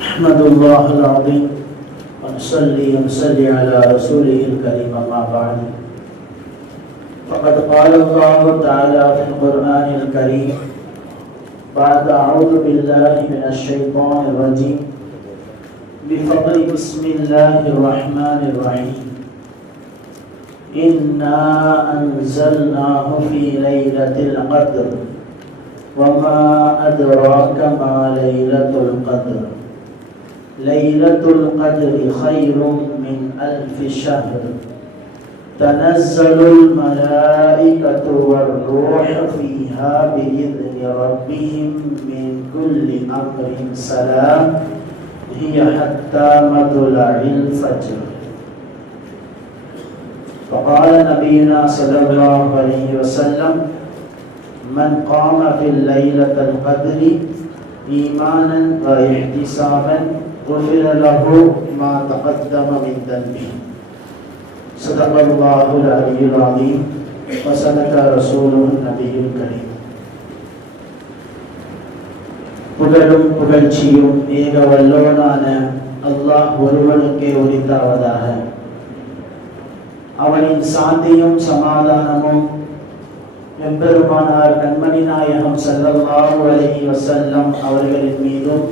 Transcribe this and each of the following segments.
أحمد الله العظيم ونصلي على رسوله الكريم أما بعد فقد قال الله تعالى في القرآن الكريم بعد أعوذ بالله من الشيطان الرجيم بفضل بسم الله الرحمن الرحيم إنا أنزلناه في ليلة القدر وما أدراك ما ليلة القدر ليلة القدر خير من 1000 شهر تنزل الملائكة والروح فيها بإذن ربهم من كل أمر سلام هي حتى مطلع الفجر. وقال نبينا صلى الله عليه وسلم من قام في الليلة القدر إيمانا واحتسابا غفر له ما تقدم من ذنبه. صدق الله العلي العظيم وصدق رسوله النبي الكريم. புகழும் புகழ்ச்சியும் ஏக வல்லவனான அல்லாஹ் ஒருவனுக்கே உரித்தாவதாக. அவனின் சாந்தியும் சமாதானமும் எம்பெருமானார் கண்மணி நாயகம் ஸல்லல்லாஹு அலைஹி வஸல்லம் அவர்களின் மீதும்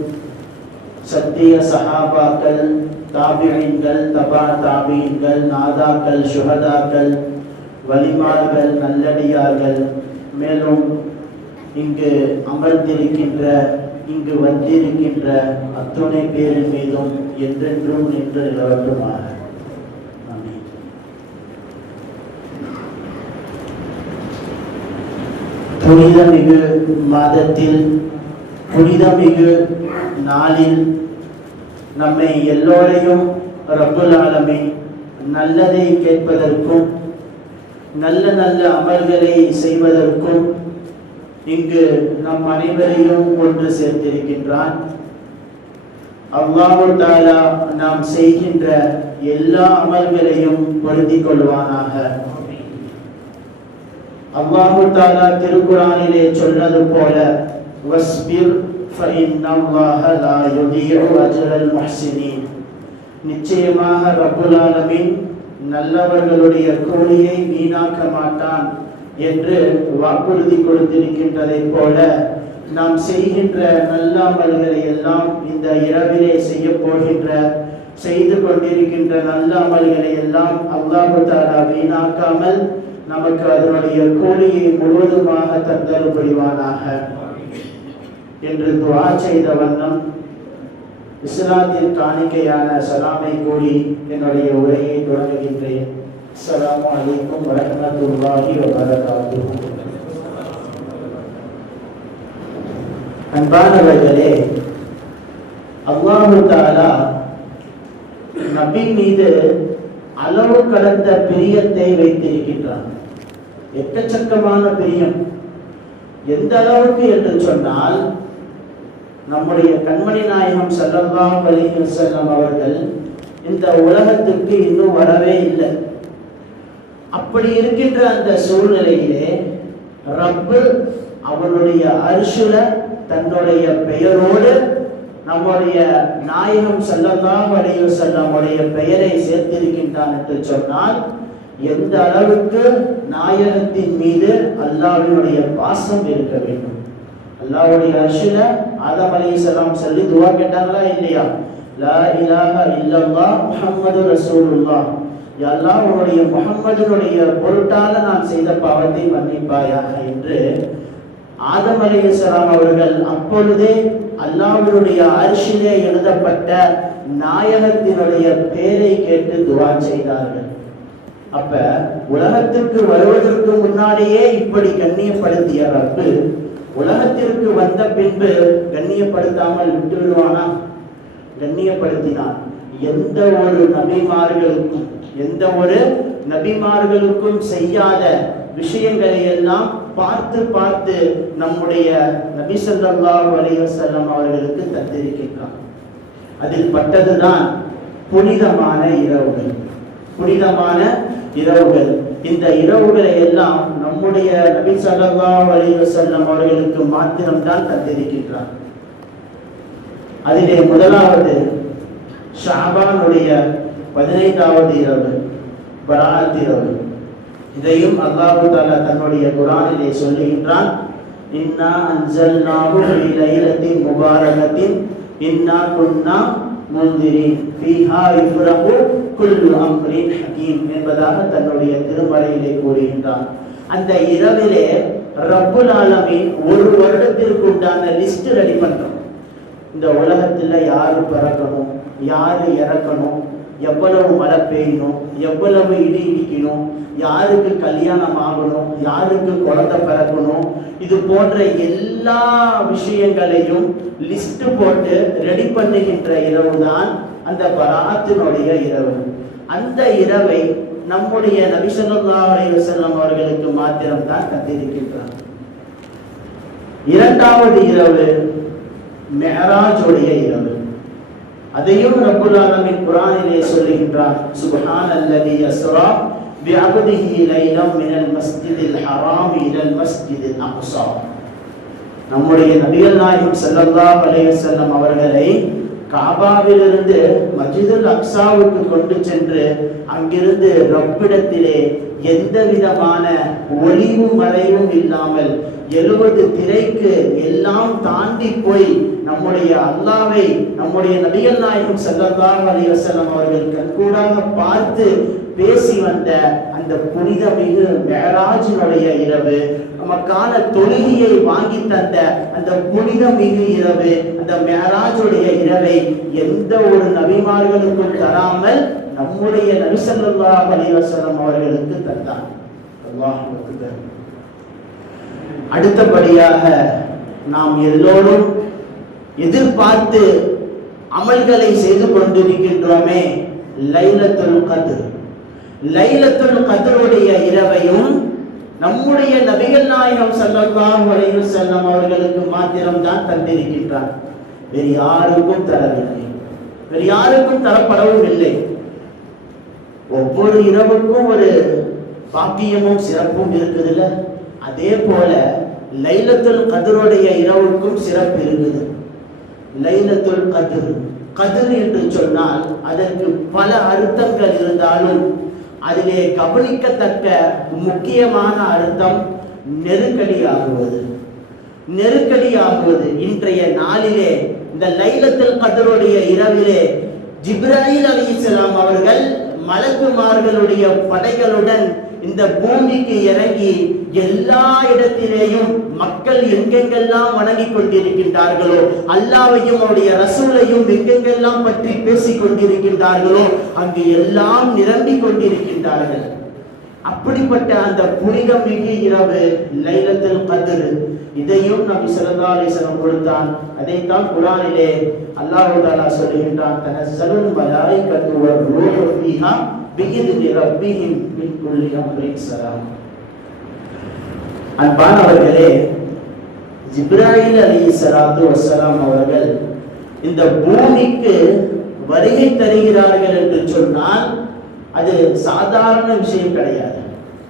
சத்திய சஹாபாக்கள், தாபிஈன்கள், தபா தாபிஈன்கள், நாதாக்கள், ஷுஹதாக்கள், வலிமார்கள், நல்லடியார்கள், மேலும் இங்கு அமர்ந்திருக்கின்ற இங்கு வந்திருக்கின்ற அத்துணை பேரின் மீதும் என்றென்றும் நின்று நிலவட்டுமாக. புனிதமிகு மாதத்தில் புனிதமிகு நாளில் நம்மை எல்லோரையும் ரப்புல் ஆலமீன் நல்லதை கேட்பதற்கும் நல்ல நல்ல அமல்களை செய்வதற்கும் இங்கு நம் அனைவரையும் ஒன்று சேர்த்திருக்கின்றான். அல்லாஹ் தஆலா நாம் செய்கின்ற எல்லா அமல்களையும் பொருந்திக் கொள்வானாக. அல்லாஹ் தஆலா திருக்குர்ஆனிலே சொன்னது போல வஸ்பிர் ஃபஇன்னல்லாஹ லா யுதீஉ அஜ்ரல் முஹ்ஸினீன், நிச்சயமாக ரப்புல் ஆலமீன் நல்லவர்களுடைய கூலியை வீணாக்க மாட்டான் என்று வாக்குறுதி கொடுத்திருக்கின்றதை போல நாம் செய்கின்ற நல்ல அமல்களை எல்லாம் இந்த இரவிலே செய்து கொண்டிருக்கின்ற நல்ல அமல்களை எல்லாம் அல்லாஹ் தஆலா வீணாக்காமல் நமக்கு அதனுடைய கூலியை முழுவதுமாக தந்தருள் புரிவானாக என்று துஆ செய்த வண்ணம் இஸ்லாத்தின் காணிக்கையான சலாமை கூறி என்னுடைய உரையை தொடங்குகின்றேன். அஸ்ஸலாமு அலைக்கும் வரஹ்மத்துல்லாஹி வபரகாத்துஹு. அன்பானவர்களே, அல்லாஹ் தஆலா நபி மீது அளவு கடந்த பிரியத்தை வைத்திருக்கின்றான். எக்கச்சக்கமான பிரியம். எந்த அளவுக்கு என்று சொன்னால், நம்முடைய கண்மணி நாயகம் ஸல்லல்லாஹு அலைஹி வஸல்லம் அவர்கள் இந்த உலகத்துக்கு இன்னும் வரவே இல்லை. அப்படி இருக்கின்ற அந்த சூழ்நிலையிலே ரப்பு அவனுடைய அர்ஷுல தன்னுடைய பெயரோடு நம்முடைய நாயகம் ஸல்லல்லாஹு அலைஹி வஸல்லம் உடைய பெயரை சேர்த்திருக்கின்றான் என்று சொன்னால், எந்த அளவுக்கு நாயகத்தின் மீது அல்லாஹ்வினுடைய பாசம் இருக்க வேண்டும். அல்லாஹ்வுடைய அர்ஷுல ஆதம் அலைஹிஸ்ஸலாம் சொல்லி துஆ கேட்டாங்களா இல்லையா? லா இலாஹ இல்லல்லாஹ் முஹம்மது ரசூலுல்லாஹ், யா அல்லாஹ் உன்னுடைய முஹம்மதுனுடைய பொருட்டால நான் செய்த பாவத்தை மன்னிப்பாயாக என்று ஆதம் அலைஹிஸ்ஸலாம் அவர்கள் அப்பொழுதே அல்லாஹ்வுடைய அர்ஷிலே எழுதப்பட்ட நாயகத்தினுடைய பெயரை கேட்டு துஆ செய்தார்கள். அப்ப உலகத்திற்கு வருவதற்கு முன்னாடியே இப்படி கண்ணியப்படுத்திய ரப்பு உலகத்திற்கு வந்த பின்பு கண்ணியப்படுத்தாமல் விட்டு விடுவானா? கண்ணியப்படுத்தினான். எந்த ஒரு நபிமார்களுக்கும் செய்யாத விஷயங்களை எல்லாம் பார்த்து பார்த்து நம்முடைய நபி ஸல்லல்லாஹு அலைஹி வஸல்லம் அவர்களுக்கு தந்திருக்கின்றான். அதில் பட்டதுதான் புனிதமான இரவுகள். புனிதமான இரவுகள். இந்த இரவுகளை எல்லாம் நம்முடைய நபி ஸல்லல்லாஹு அலைஹி வஸல்லம் அவர்களுக்கு மாத்திரம்தான் தந்திருக்கின்றார். அதிலே முதலாவது ஷாபானுடைய 15வது இரவு, பராத் இரவு. இதையும் அல்லாஹ் தஆலா தன்னுடைய குர்ஆனிலே சொல்லுகின்றான், இன்னா அன்ஸல்நாஹு ஃபீ லைலத்தின் முபாரகத்தின் இன்னா குன்னா முன்திரின் ஃபீஹா யுஃப்ரகு குல்லு அம்ரின் ஹகீம் என்பதாக தன்னுடைய திருமறையிலே கூறுகின்றான். அந்த இரவிலே ரப்புல் ஆலமீன் ஒரு வருடத்திற்கு உண்டான லிஸ்ட் ரெடி பண்றோம். இந்த உலகத்துல யாரு பிறக்கணும், யாரு இறக்கணும், எவ்வளவு மழை பெய்யணும், எவ்வளவு இடி இடிக்கணும், யாருக்கு கல்யாணம் ஆகணும், யாருக்கு குழந்தை பிறக்கணும், இது போன்ற எல்லா விஷயங்களையும் லிஸ்ட் போட்டு ரெடி பண்ணுகின்ற இரவு தான் அந்த பராத்தினுடைய இரவு. அந்த இரவை நம்முடைய நபி ஸல்லல்லாஹு அலைஹி வஸல்லம் அவர்களுக்கு மாத்திரம் தான் தந்திருக்கின்றார். இரண்டாவது இரவு மிஅராஜுடைய இரவு. அதையும் ரப்புல் ஆலமீன் குர்ஆனிலே சொல்லுகின்றார், சுப்ஹானல்லதி யஸ்ரா பிஅப்திஹி லைலம் மினல் மஸ்ஜிதில் ஹராம் இலல் மஸ்ஜிதில் அக்ஸா. நம்முடைய நபிகள் நாயகம் ஸல்லல்லாஹு அலைஹி வஸல்லம் அவர்களை காபாவிலிருந்து மஸ்ஜிதுல் அக்ஸாவுக்கு கொண்டு சென்று அங்கிருந்து ரப்பிடத்திலே எந்த விதமான ஒளிவு மறைவும் இல்லாமல் 70 திரைக்கு எல்லாம் தாண்டி போய் நம்முடைய அல்லாஹ்வை நம்முடைய நபிகள் நாயகம் ஸல்லல்லாஹு அலைஹி வஸல்லம் அவர்கள் கண்கூடாக பார்த்து பேசி வந்த அந்த புனிதமிகு மிஅராஜினுடைய இரவு, நமக்கான தொழுகையை வாங்கி தந்த அந்த புனிதமிகு இரவு, அந்த மிஅராஜுடைய இரவை எந்த ஒரு நபிமார்களுக்கும் தராமல் நம்முடைய நபி ஸல்லல்லாஹு அலைஹி வஸல்லம் அவர்களுக்கு தந்தார். அல்லாஹ் அக்பர். அடுத்தபடியாக நாம் எல்லோரும் எதிர்பார்த்து அமல்களை செய்து கொண்டிருக்கின்றோமே லைலத்துல் கத்ர். லைலத்துல் கத்ருடைய இரவையும் நம்முடைய நபிகள் நாயகம் ஸல்லல்லாஹு அலைஹி வஸல்லம் அவர்களுக்கு மாத்திரம் தான் தந்திருக்கின்றார். வேறு யாருக்கும் தரவில்லை, வேறு யாருக்கும் தரப்படவும் இல்லை. ஒவ்வொரு இரவுக்கும் ஒரு பாக்கியமும் சிறப்பும் இருக்குதுல்ல, அதே போல லைலத்துல் கத்ருடைய இரவுக்கும் சிறப்பு இருக்குது. லைலத்துல் கத்ர், கத்ர் என்று சொன்னால் அதற்கு பல அர்த்தங்கள் இருந்தாலும் அதிலே கவனிக்கத்தக்க முக்கியமான அர்த்தம் நெருக்கடியாகுவது. நெருக்கடியாகுவது இன்றைய நாளிலே இந்த லைலத்துல் கத்ருடைய இரவிலே ஜிப்ராயில் அலைஹிஸ்ஸலாம் அவர்கள் மலக்குமார்களுடைய படைகளுடன் இந்த பூமிக்கு இறங்கி எல்லா இடத்திலேயும் மக்கள் எங்கெங்கெல்லாம் வணங்கிக் கொண்டிருக்கின்றார்களோ, அல்லாஹ்வையும் அவருடைய ரசூலையும் எங்கெங்கெல்லாம் பற்றி பேசிக் கொண்டிருக்கின்றார்களோ அங்கு எல்லாம் நிரம்பிக் கொண்டிருக்கின்றார்கள். அப்படிப்பட்ட அந்த புனிதம் மிகு இரவு லைலத்துல் கத்ர். இதையும் நபி ஸல்லல்லாஹு அலைஹி வஸல்லம் கொடுத்தான். அதைத்தான் குர்ஆனிலே அல்லாஹ் தஆலா சொல்லுகின்றான், தனஸ்ஸலுல் மலாயிகத்து வர்ரூஹு ஃபீஹா பிஇذن ரப்பிஹிம் மின் குல்லி அம்ரின் ஸலாம். அன்பானவர்களே, ஜிப்ராயில் அலைஹிஸ்ஸலாத்து வஸ்ஸலாம் அவர்கள் இந்த பூமிக்கு வருகை தருகிறார்கள் என்று சொன்னால் அது சாதாரண விஷயம் கிடையாது.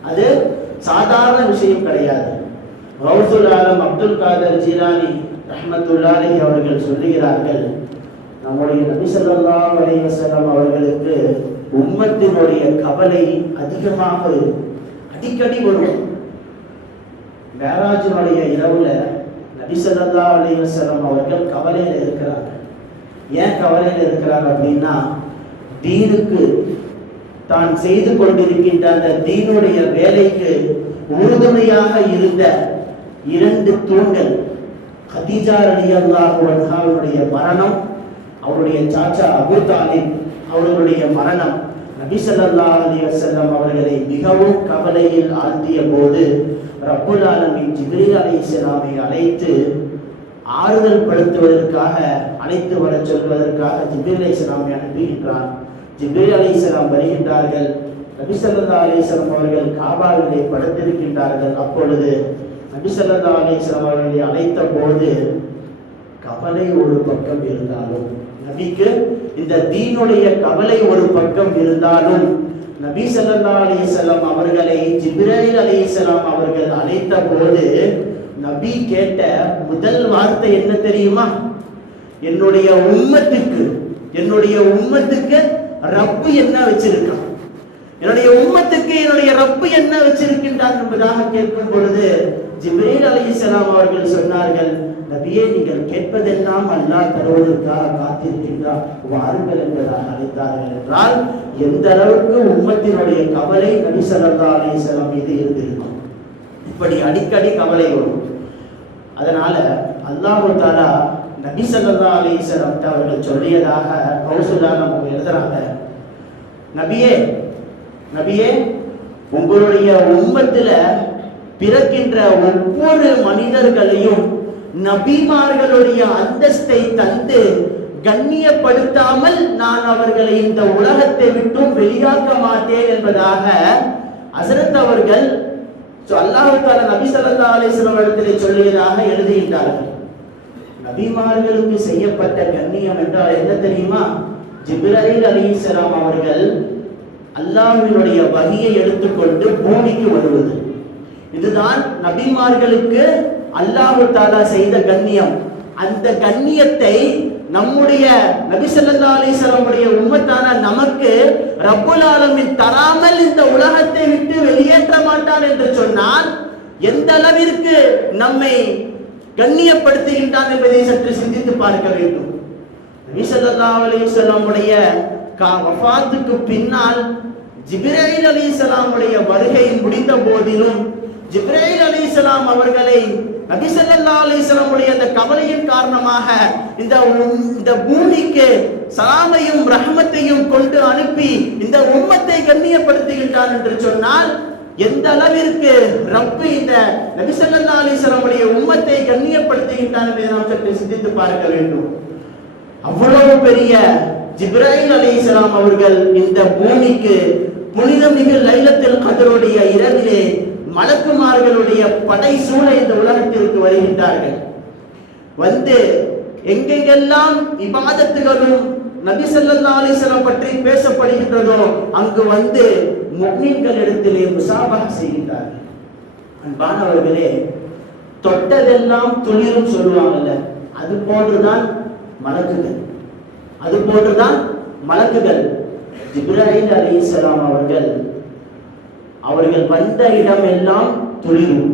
அது சாதாரண விஷயம் கிடையாது. கௌசுல் ஆலம் அப்துல் காதர் ஜீலானி ரஹ்மத்துல்லாஹி அலைஹி அவர்கள் சொல்லுகிறார்கள், நம்முடைய நபி ஸல்லல்லாஹு அலைஹி வஸல்லம் அவர்களுக்கு உம்மத்தினுடைய கவலை அதிகமாக அடிக்கடி வரும். மிஅராஜினுடைய இரவுல நபி ஸல்லல்லாஹு அலைஹி வஸல்லம் அவர்கள் கவலையில இருக்கிறாங்க. ஏன் கவலையில இருக்கிறாங்க அப்படின்னா, தீனுக்கு தான் செய்து கொண்டிருக்கின்ற அந்த தீனுடைய வேலைக்கு உறுதுணையாக இருந்த 2 தூண்கள், கதீஜா ரலியல்லாஹு அன்ஹாவுடைய மரணம், அவருடைய சாச்சா அபூ தாலிப் அவர்களுடைய மரணம் நபி ஸல்லல்லாஹு அலைஹி வஸல்லம் அவர்களை மிகவும் கவலையில் ஆழ்த்திய போது ரப்புல் ஆலமீன் ஜிப்ரீல் அலைஹிஸ்ஸலாமை அழைத்து ஆறுதல் படுத்துவதற்காக, அழைத்து வர சொல்வதற்காக ஜிப்ரீல் அலைஹிஸ்ஸலாமை அனுப்புகின்றான். ஜிப்ரீல் அலைஹிஸ்ஸலாம் வருகின்றார்கள். நபி ஸல்லல்லாஹு அலைஹி வஸல்லம் அவர்கள் காபாவிலே படுத்திருக்கின்றார்கள். அப்பொழுது நபி ஸல்லல்லாஹு அலைஹி வஸல்லம் அவர்களை அழைத்த போது கவலை ஒரு பக்கம் இருந்தாலும், நபிக்கு இந்த தீனுடைய கவலை ஒரு பக்கம் இருந்தாலும், நபி ஸல்லல்லாஹு அலைஹி வஸல்லம் அவர்களை ஜிப்ரீல் அலைஹிஸ்ஸலாம் அவர்கள் அழைத்த போது நபி கேட்ட முதல் வார்த்தை என்ன தெரியுமா? என்னுடைய உம்மத்துக்கு ரப்பு என்ன வச்சிருக்கான், என்னுடைய உம்மத்துக்கு என்னுடைய ரப்பு என்ன வச்சிருக்கின்றான் என்பதாக கேட்கும் பொழுது ஜிப்ரீல் அலைஹிஸ்ஸலாம் அவர்கள் சொன்னார்கள், நபியே நீங்கள் கேட்பதெல்லாம் அல்லாஹ் தருவதற்காக காத்திருக்கின்றார், வாருங்கள் என்பதாக அழைத்தார்கள். என்றால் எந்த அளவுக்கு உம்மத்தினுடைய கவலை நபி ஸல்லல்லாஹு அலைஹி வஸல்லம் மீது இருந்திருக்கும். இப்படி அடிக்கடி கவலை வரும். அதனால அல்லாஹ் தஆலா நபி ஸல்லல்லாஹு அலைஹி வஸல்லம் அவர்கள் சொல்லியதாக கௌசுல்லா நமக்கு எழுதுறாங்க, நபியே உங்களுடைய உம்மத்தில பிறக்கின்ற ஒவ்வொரு மனிதர்களையும் நபிமார்களுடைய அந்தஸ்தை தந்து கண்ணியப்படுத்தாமல் நான் அவர்களை இந்த உலகத்தை விட்டும் வெளியாக்க மாட்டேன் என்பதாக ஹஸரத் அவர்கள் அல்லாஹ் தஆலா நபி ஸல்லல்லாஹு அலைஹி வஸல்லம் இடத்திலே சொல்லியதாக எழுதுகின்றார்கள். நபிமார்களுக்கு செய்யப்பட்ட கண்ணியம் என்றால் என்ன தெரியுமா? ஜிப்ரீல் அலைஹிஸ்ஸலாம் அவர்கள் அல்லாஹ்வினுடைய வஹியை எடுத்துக்கொண்டு பூமிக்கு வருவது, இதுதான் நபிமார்களுக்கு அல்லாஹ் தஆலா செய்த கண்ணியம். அந்த கண்ணியத்தை நம்முடைய நபி ஸல்லல்லாஹு அலைஹி வஸல்லம் உடைய உம்மத்தான நமக்கு ரப்புல் ஆலமீன் தராமல் இந்த உலகத்தை விட்டு வெளியேற்ற மாட்டான் என்று சொன்னால் எந்த அளவிற்கு நம்மை கண்ணியப்படுத்துகின்றான் என்பதை சற்று சிந்தித்து பார்க்க வேண்டும். நபி ஸல்லல்லாஹு அலைஹி வஸல்லம் உடைய வஃபாத்துக்கு பின்னால் ஜிப்ரீல் அலைஹிஸ்ஸலாம் உடைய வருகை முடிந்த போதிலும் ஜிப்ரீல் அலைஹிஸ்ஸலாம் அவர்களை நபி ஸல்லல்லாஹு அலைஹி வஸல்லம் உடைய அந்த கவலையின் காரணமாக இந்த பூமிக்கு சலாமையும் ரஹ்மத்தையும் கொண்டு அனுப்பி இந்த உம்மத்தை கண்ணியப்படுத்துகின்றான் என்று சொன்னால் எந்த அளவிற்கு ரப்பு இந்த நபி ஸல்லல்லாஹு அலைஹி வஸல்லம் உடைய உம்மத்தை கண்ணியப்படுத்துகின்றான் என்பதை நாம் சற்று சிந்தித்து பார்க்க வேண்டும். அவ்வளவு பெரிய ஜிப்ரீல் அலைஹிஸ்ஸலாம் அவர்கள் இந்த பூமிக்கு புனிதமிகு லைலத்துல் கத்ருடைய இரவிலே மலக்குமார்களுடைய படை சூழ இந்த உலகத்திற்கு வருகின்றார்கள். வந்து எங்கெங்கெல்லாம் இபாதத்துகளும் நபி ஸல்லல்லாஹு அலைஹி வஸல்லம் பற்றி பேசப்படுகின்றதோ அங்கு வந்து முஃமின்களிடத்திலே முஸாபஹா செய்கின்றார்கள். அன்பானவர்களே, தொட்டதெல்லாம் துளிரும் சொல்லுவாங்கல்ல, அது போன்றுதான் மலக்குகள். ஜிப்ரீல் அலைஹிஸ்ஸலாம் அவர்கள் வந்த இடம் எல்லாம் துளிரும்.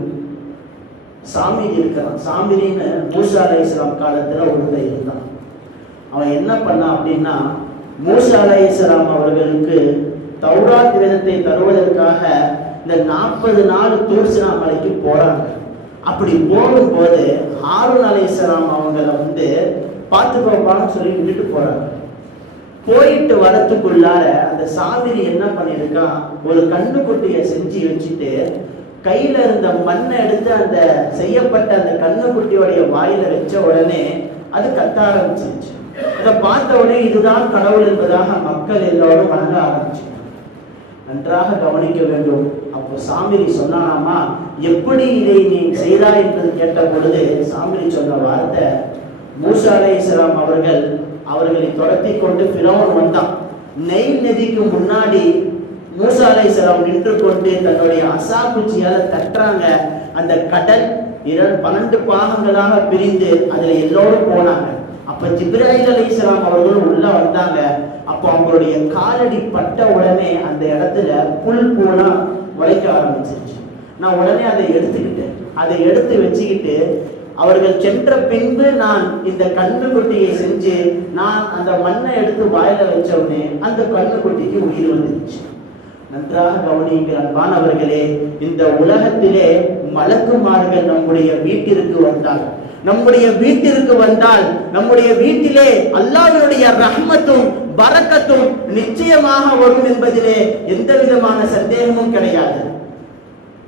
சாமிரி இருக்கிறான். சாமிரின்னு மூசா அலைஹிஸ்ஸலாம் காலத்துல ஒருத்தர் இருந்தான். அவன் என்ன பண்ணான் அப்படின்னா, மூசா அலைஹிஸ்ஸலாம் அவர்களுக்கு தௌராத் வேதத்தை தருவதற்காக இந்த 40 நாள் தூர்சினா மலைக்கு போறாங்க. அப்படி போகும்போது ஹாரூன் அலைஹிஸ்ஸலாம் அவங்கள வந்து பார்த்துக்கோப்பான்னு சொல்லி விட்டுட்டு போறாங்க. போயிட்டு வரத்துக்குள்ளார அந்த சாமிரி என்ன பண்ணிருக்கான், ஒரு கண்ணுக்குட்டியை செஞ்சு வச்சுட்டு கையில இருந்த மண்ணை எடுத்து அந்த செய்யப்பட்ட அந்த கண்ணுக்குட்டியோடைய வாயில வச்ச உடனே அது கத்த ஆரம்பிச்சிருச்சு. அதை பார்த்த உடனே இதுதான் கடவுள் என்பதாக மக்கள் எல்லாரும் வணங்க ஆரம்பிச்சு. நன்றாக கவனிக்க வேண்டும். அப்போ சாமிரி சொன்னானாமா, எப்படி இதை நீ செய்தாய் என்று கேட்ட பொழுது சாமிரி சொன்ன வார்த்தை, மூசா அலைஹிஸ்ஸலாம் அவர்களை துரத்தி கொண்டு ஃபிரௌன் வந்தான். நைல் நதிக்கு முன்னாடி மூசா அலைஹிஸ்ஸலாம் நின்று கொண்டு தன்னுடைய அசா குச்சியால தட்டுறாங்க. அந்த கடல் 12 பாகங்களாக பிரிந்து அதுல எல்லோரும் போனாங்க. அப்ப ஜிப்ரீல் அலைஹிஸ்ஸலாம் அவர்கள் உள்ள வந்தாங்க. அப்போ அவங்களுடைய காலடி பட்ட உடனே அந்த இடத்துல புல் பூனா முளைக்க ஆரம்பிச்சிருச்சு. நான் உடனே அதை எடுத்து வச்சுக்கிட்டு அவர்கள் சென்ற பின்பு நான் இந்த கண்ணுக்குட்டியை செஞ்சு நான் அந்த மண்ணை எடுத்து வாயில வச்ச உடனே அந்த கண்ணுக்குட்டிக்கு உயிர் வந்துருச்சு. நன்றாக கவனியுங்கள் அன்பானவர்களே, இந்த உலகத்திலே மலக்குமார்கள் நம்முடைய வீட்டிற்கு வந்தால் நம்முடைய வீட்டிலே அல்லாஹ்வுடைய ரஹ்மத்தும் பரக்கத்தும் நிச்சயமாக வரும் என்பதிலே எந்த விதமான சந்தேகமும் கிடையாது.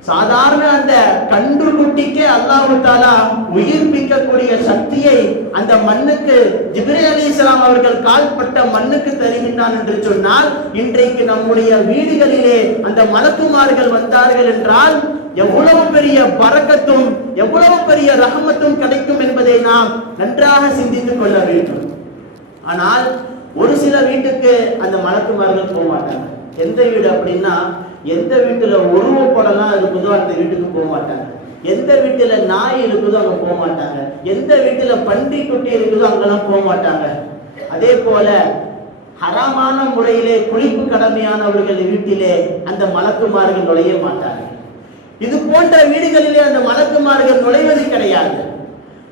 சாதாரண அந்த கன்று குட்டிக்கு அல்லாஹ் தஆலா உயிர்ப்பிக்கக்கூடிய சக்தியை அந்த மண்ணுக்கு ஜிப்ரீல் அலைஹிஸ்ஸலாம் அவர்கள் கால்பட்ட மண்ணுக்கு தருகின்றான் என்று சொன்னால், இன்றைக்கு நம்முடைய வீடுகளிலே அந்த மலக்குமார்கள் வந்தார்கள் என்றால் எவ்வளவு பெரிய பரக்கத்தும் எவ்வளவு பெரிய ரஹமத்தும் கிடைக்கும் என்பதை நாம் நன்றாக சிந்தித்துக் கொள்ள வேண்டும். ஆனால் ஒரு சில வீட்டுக்கு அந்த மலக்குமார்கள் போக மாட்டாங்க. எந்த வீடு அப்படின்னா, எந்த வீட்டுல உருவப்படலாம் இருக்குதோ அந்த வீட்டுக்கு போக மாட்டாங்க. எந்த வீட்டுல நாய் இருக்குதோ அங்க போக மாட்டாங்க, எந்த வீட்டுல பன்றி குட்டி இருக்குதோ அங்கெல்லாம் போக மாட்டாங்க. அதே போல ஹராமான முறையிலே குளிப்பு கடமையானவர்கள் வீட்டிலே அந்த மலக்குமார்கள் நுழைய மாட்டார்கள். இது போன்ற வீடுகளிலே அந்த மலக்குமார்கள் நுழைவது கிடையாது.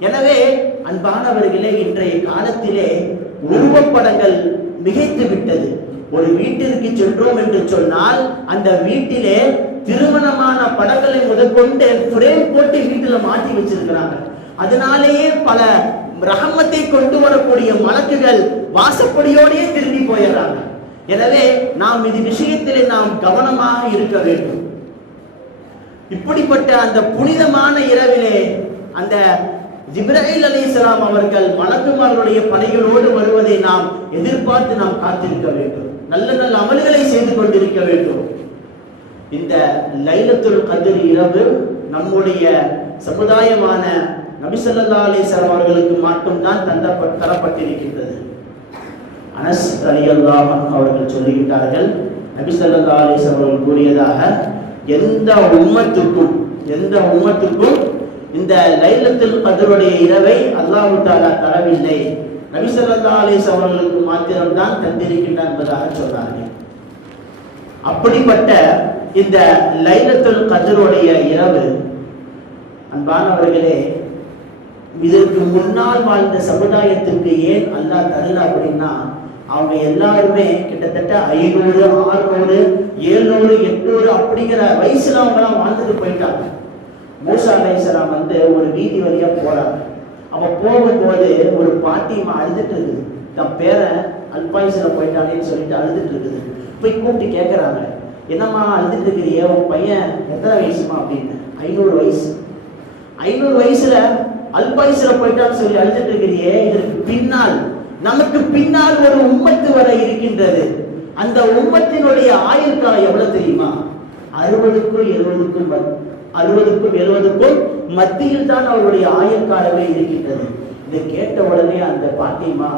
எனவே அன்பானவர்களே, இன்றைய காலத்திலே உருவப்படங்கள் மிகைத்து விட்டது. ஒரு வீட்டிற்கு சென்றோம் என்று சொன்னால் அந்த வீட்டிலே திருமணமான படங்களை முதற்கொண்டு ஃப்ரேம் போட்டு வீட்டுல மாட்டி வச்சிருக்கிறாங்க. அதனாலேயே பல ரஹமத்தை கொண்டு வரக்கூடிய மலக்குகள் வாசப்படியோடையே திரும்பி போயிடுறாங்க. எனவே நாம் இது விஷயத்திலே நாம் கவனமாக இருக்க வேண்டும். இப்படிப்பட்ட அந்த புனிதமான இரவிலே அந்த ஜிப்ராயில் அலைஹிஸ்ஸலாம் அவர்கள் மலக்குமார்களுடைய படைகளோடு வருவதை நாம் எதிர்பார்த்து நாம் காத்திருக்க வேண்டும். நல்ல நல்ல அமல்களை செய்து கொண்டிருக்க வேண்டும். இந்த லைலத்துல் கத்ர் இரவு நம்முடைய சமுதாயமான நபி ஸல்லல்லாஹு அலைஹி வஸல்லம் அவர்களுக்கு மட்டும்தான் தரப்பட்டிருக்கின்றது. அனஸ் ரலியல்லாஹு அன்ஹு அவர்கள் சொல்லுகிறார்கள், நபி ஸல்லல்லாஹு அலைஹி வஸல்லம் அவர்கள் கூறியதாக, எந்த உம்மத்துக்கும் இந்த லைலத்துல் கத்ருடைய இரவை அல்லாஹ் தஆலா தரவில்லை, நபி ஸல்லல்லாஹு அலைஹி வஸல்லம் அவர்களுக்கு மாத்திரம்தான் தந்திருக்கின்றார் என்பதாக சொன்னார்கள். அப்படிப்பட்ட இந்த லைலத்துல் கத்ருடைய இரவு அன்பானவர்களே, இதற்கு முன்னால் வாழ்ந்த சமுதாயத்திற்கு ஏன் அல்லாஹ் தரல அப்படின்னா, அவங்க எல்லாருமே கிட்டத்தட்ட 500, 600, 700, 800 அப்படிங்கிற வயசுல அவங்க எல்லாம் வாழ்ந்துட்டு போயிட்டாங்க. மூசா அலைஹிஸ்ஸலாம் ஒரு வீதி வழியா போறாங்க. அவ போகும்போது ஒரு பாட்டிமா அழுதுட்டு இருக்குது. தன் பேரன் அல்பாயுசுல போயிட்டானேன்னு சொல்லிட்டு அழுதுட்டு இருக்குது. போய் கூப்பிட்டு கேட்கறாங்க, என்னம்மா அழுதுட்டு இருக்கிறியே, உன் பையன் எத்தனை வயசுமா அப்படின்னு. 500 வயசு. 500 வயசுல அல்பாயுசுல போயிட்டான்னு சொல்லி அழுதுட்டு இருக்கிறியே, இதற்கு பின்னால் நமக்கு பின்னால் ஒரு உம்மத்து வர இருக்கின்றது. அந்த உம்மத்தினுடைய ஆயுள் காலம் எவ்வளவு தெரியுமா? 60க்கும் 70க்கும் மத்தியில் தான் அவருடைய ஆயுள் காலமே இருக்கின்றது. இதை கேட்ட உடனே அந்த பாட்டிமா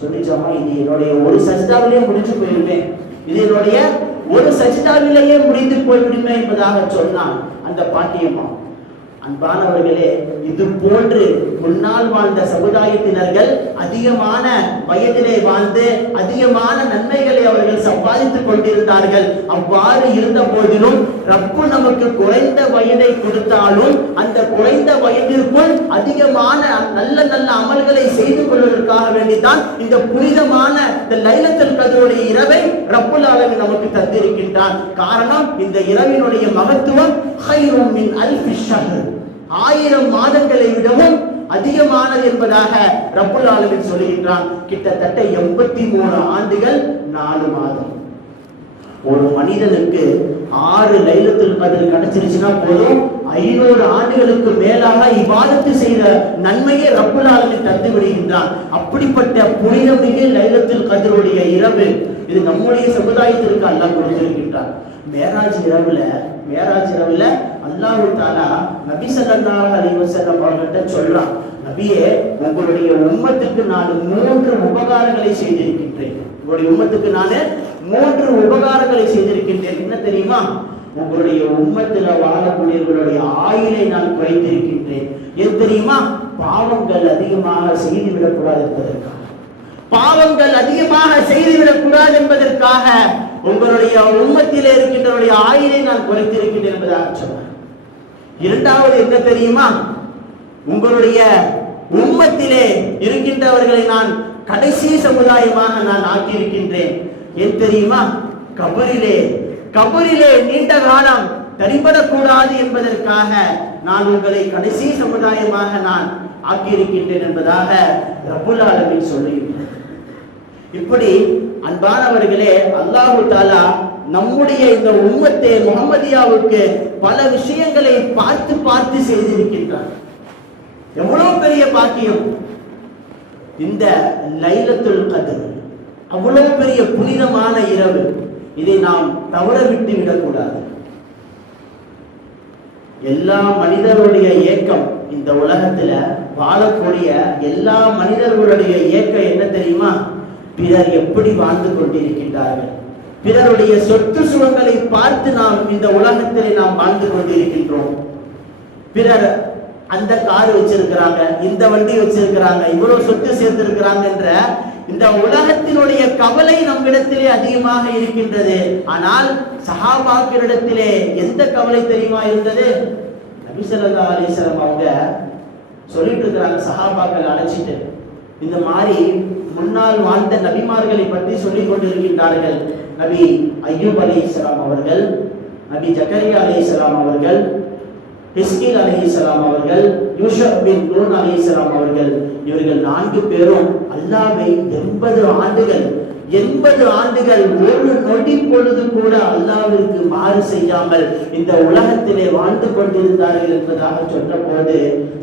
சொல்லிச்சாமா, இது என்னுடைய ஒரு சஜ்தாவிலே முடிஞ்சு போயிருமே, இது என்னுடைய ஒரு சஜ்தாவிலேயே முடிந்து போய்விடுமே என்பதாக சொன்னான் அந்த பாட்டியம்மா. அன்பானவர்களே, இது போன்று முன்னால் வாழ்ந்த சமுதாயத்தினர்கள் அதிகமான வயதிலே வாழ்ந்து அதிகமான நன்மைகளை அவர்கள் சம்பாதித்துக் கொண்டிருந்தார்கள். அவ்வாறு இருந்த போதிலும் ரப்பு நமக்கு குறைந்த வயதை கொடுத்தாலும் அந்த குறைந்த வயதிற்குள் அதிகமான நல்ல நல்ல அமல்களை செய்து கொள்வதற்காக வேண்டித்தான் இந்த புனிதமான இந்த லைலத்துல் கத்ருடைய இரவை ரப்புல் ஆலமீன் நமக்கு தந்திருக்கின்றான். காரணம், இந்த இரவினுடைய மகத்துவம் கைரும் மின் அல்ஃபி ஷஹர், 1000 மாதங்களை விடவும் அதிகமானது என்பதாக ரப்புல் ஆலமீன் சொல்லுகின்றான். கிட்டத்தட்ட 83 ஆண்டுகள் 4 மாதம். ஒரு மனிதனுக்கு 6 லைலத்துல் கத்ர் கிடைச்சிருச்சுன்னா போதும், 500 ஆண்டுகளுக்கு மேலாக இபாதத்து செய்த நன்மையை ரப்புல் ஆலமீன் தந்து விடுகின்றான். அப்படிப்பட்ட புனிதமிகு லைலத்துல் கத்ருடைய இரவு இது நம்முடைய சமுதாயத்திற்கு அல்லாஹ் கொடுத்திருக்கின்றான். மேராஜ் இரவுல அல்லாஹ் தஆலா நபி ஸல்லல்லாஹு அலைஹி வஸல்லம் அவர்கிட்ட சொல்றான், நபியே, உங்களுடைய உம்மத்துக்கு நான் 3 உபகாரங்களை செய்திருக்கின்றேன். உங்களுடைய உம்மத்துக்கு நான் 3 உபகாரங்களை செய்திருக்கின்றேன். என்ன தெரியுமா? உங்களுடைய உம்மத்துல வாழக்கூடியவர்களுடைய ஆயுளை நான் குறைத்திருக்கின்றேன். எது தெரியுமா? பாவங்கள் அதிகமாக செய்துவிடக் கூடாது என்பதற்காக, பாவங்கள் அதிகமாக செய்துவிடக் கூடாது என்பதற்காக உங்களுடைய உம்மத்திலே இருக்கின்றவருடைய ஆயுளை நான் குறைத்திருக்கின்றேன் என்பதாக சொன்னார். இரண்டாவது என்ன தெரியுமா? உங்களுடைய உம்மத்திலே இருக்கின்றவர்களை நான் கடைசி சமுதாயமாக நான் ஆக்கியிருக்கின்றேன். ஏன் தெரியுமா? கபரிலே நீண்ட காலம் தரிபடக்கூடாது என்பதற்காக நான் உங்களை கடைசி சமுதாயமாக நான் ஆக்கியிருக்கின்றேன் என்பதாக ரப்புல் ஆலமீன் சொல்லுகின்றார். இப்படி அன்பானவர்களே, அல்லாஹு தஆலா நம்முடைய இந்த உம்மத்தே முஹம்மதியாவுக்கு பல விஷயங்களை பார்த்து பார்த்து செய்திருக்கின்றார். எவ்வளவு பெரிய பாக்கியம் இந்த லைலத்துல் கத்ர், அவ்வளவு பெரிய புனிதமான இரவு. இதை நாம் தவற விட்டு விடக்கூடாது. எல்லா மனிதர்களுடைய ஏக்கம், இந்த உலகத்துல வாழக்கூடிய எல்லா மனிதர்களுடைய ஏக்கம் என்ன தெரியுமா? பிறர் எப்படி வாழ்ந்து கொண்டிருக்கின்றார்கள், பிறருடைய சொத்து சுகங்களை பார்த்து நாம் இந்த உலகத்திலே நாம் வாழ்ந்து கொண்டிருக்கின்றோம். பிறர் அந்த கார் வச்சிருக்கிறாங்க, இந்த வண்டி வச்சிருக்கிறாங்க, இவ்வளவு சொத்து சேர்த்திருக்கிறாங்க என்ற இந்த உலகத்தினுடைய கவலை நம்மிடத்திலே அதிகமாக இருக்கின்றது. ஆனால் சஹாபாக்களிடத்திலே எந்த கவலை தெரியுமா இருந்தது? நபி ஸல்லல்லாஹு அலைஹி வஸல்லம் அவங்க சொல்லிட்டு இருக்கிறாங்க, சஹாபாக்கள் அழைச்சிட்டு இந்த மாதிரி முன்னால் வாழ்ந்த நபிமார்களை பற்றி சொல்லிக் கொண்டிருக்கின்றார்கள். நபி அய்யூப் அலைஹிஸ்ஸலாம் அவர்கள், நபி ஜக்கரியா அலைஹிஸ்ஸலாம் அவர்கள், ஹிஸ்கீல் அலைஹிஸ்ஸலாம் அவர்கள், யூஷப் பின் நூன் அலைஹிஸ்ஸலாம் அவர்கள், இவர்கள் 4 பேரும் அல்லாஹ்வை 80 ஆண்டுகள் ஒரு நொடி பொழுது கூட அல்லாஹ்விற்கு மாறு செய்யாமல் இந்த உலகத்திலே வாழ்ந்து கொண்டிருந்தார்கள் என்பதாக சொன்ன போது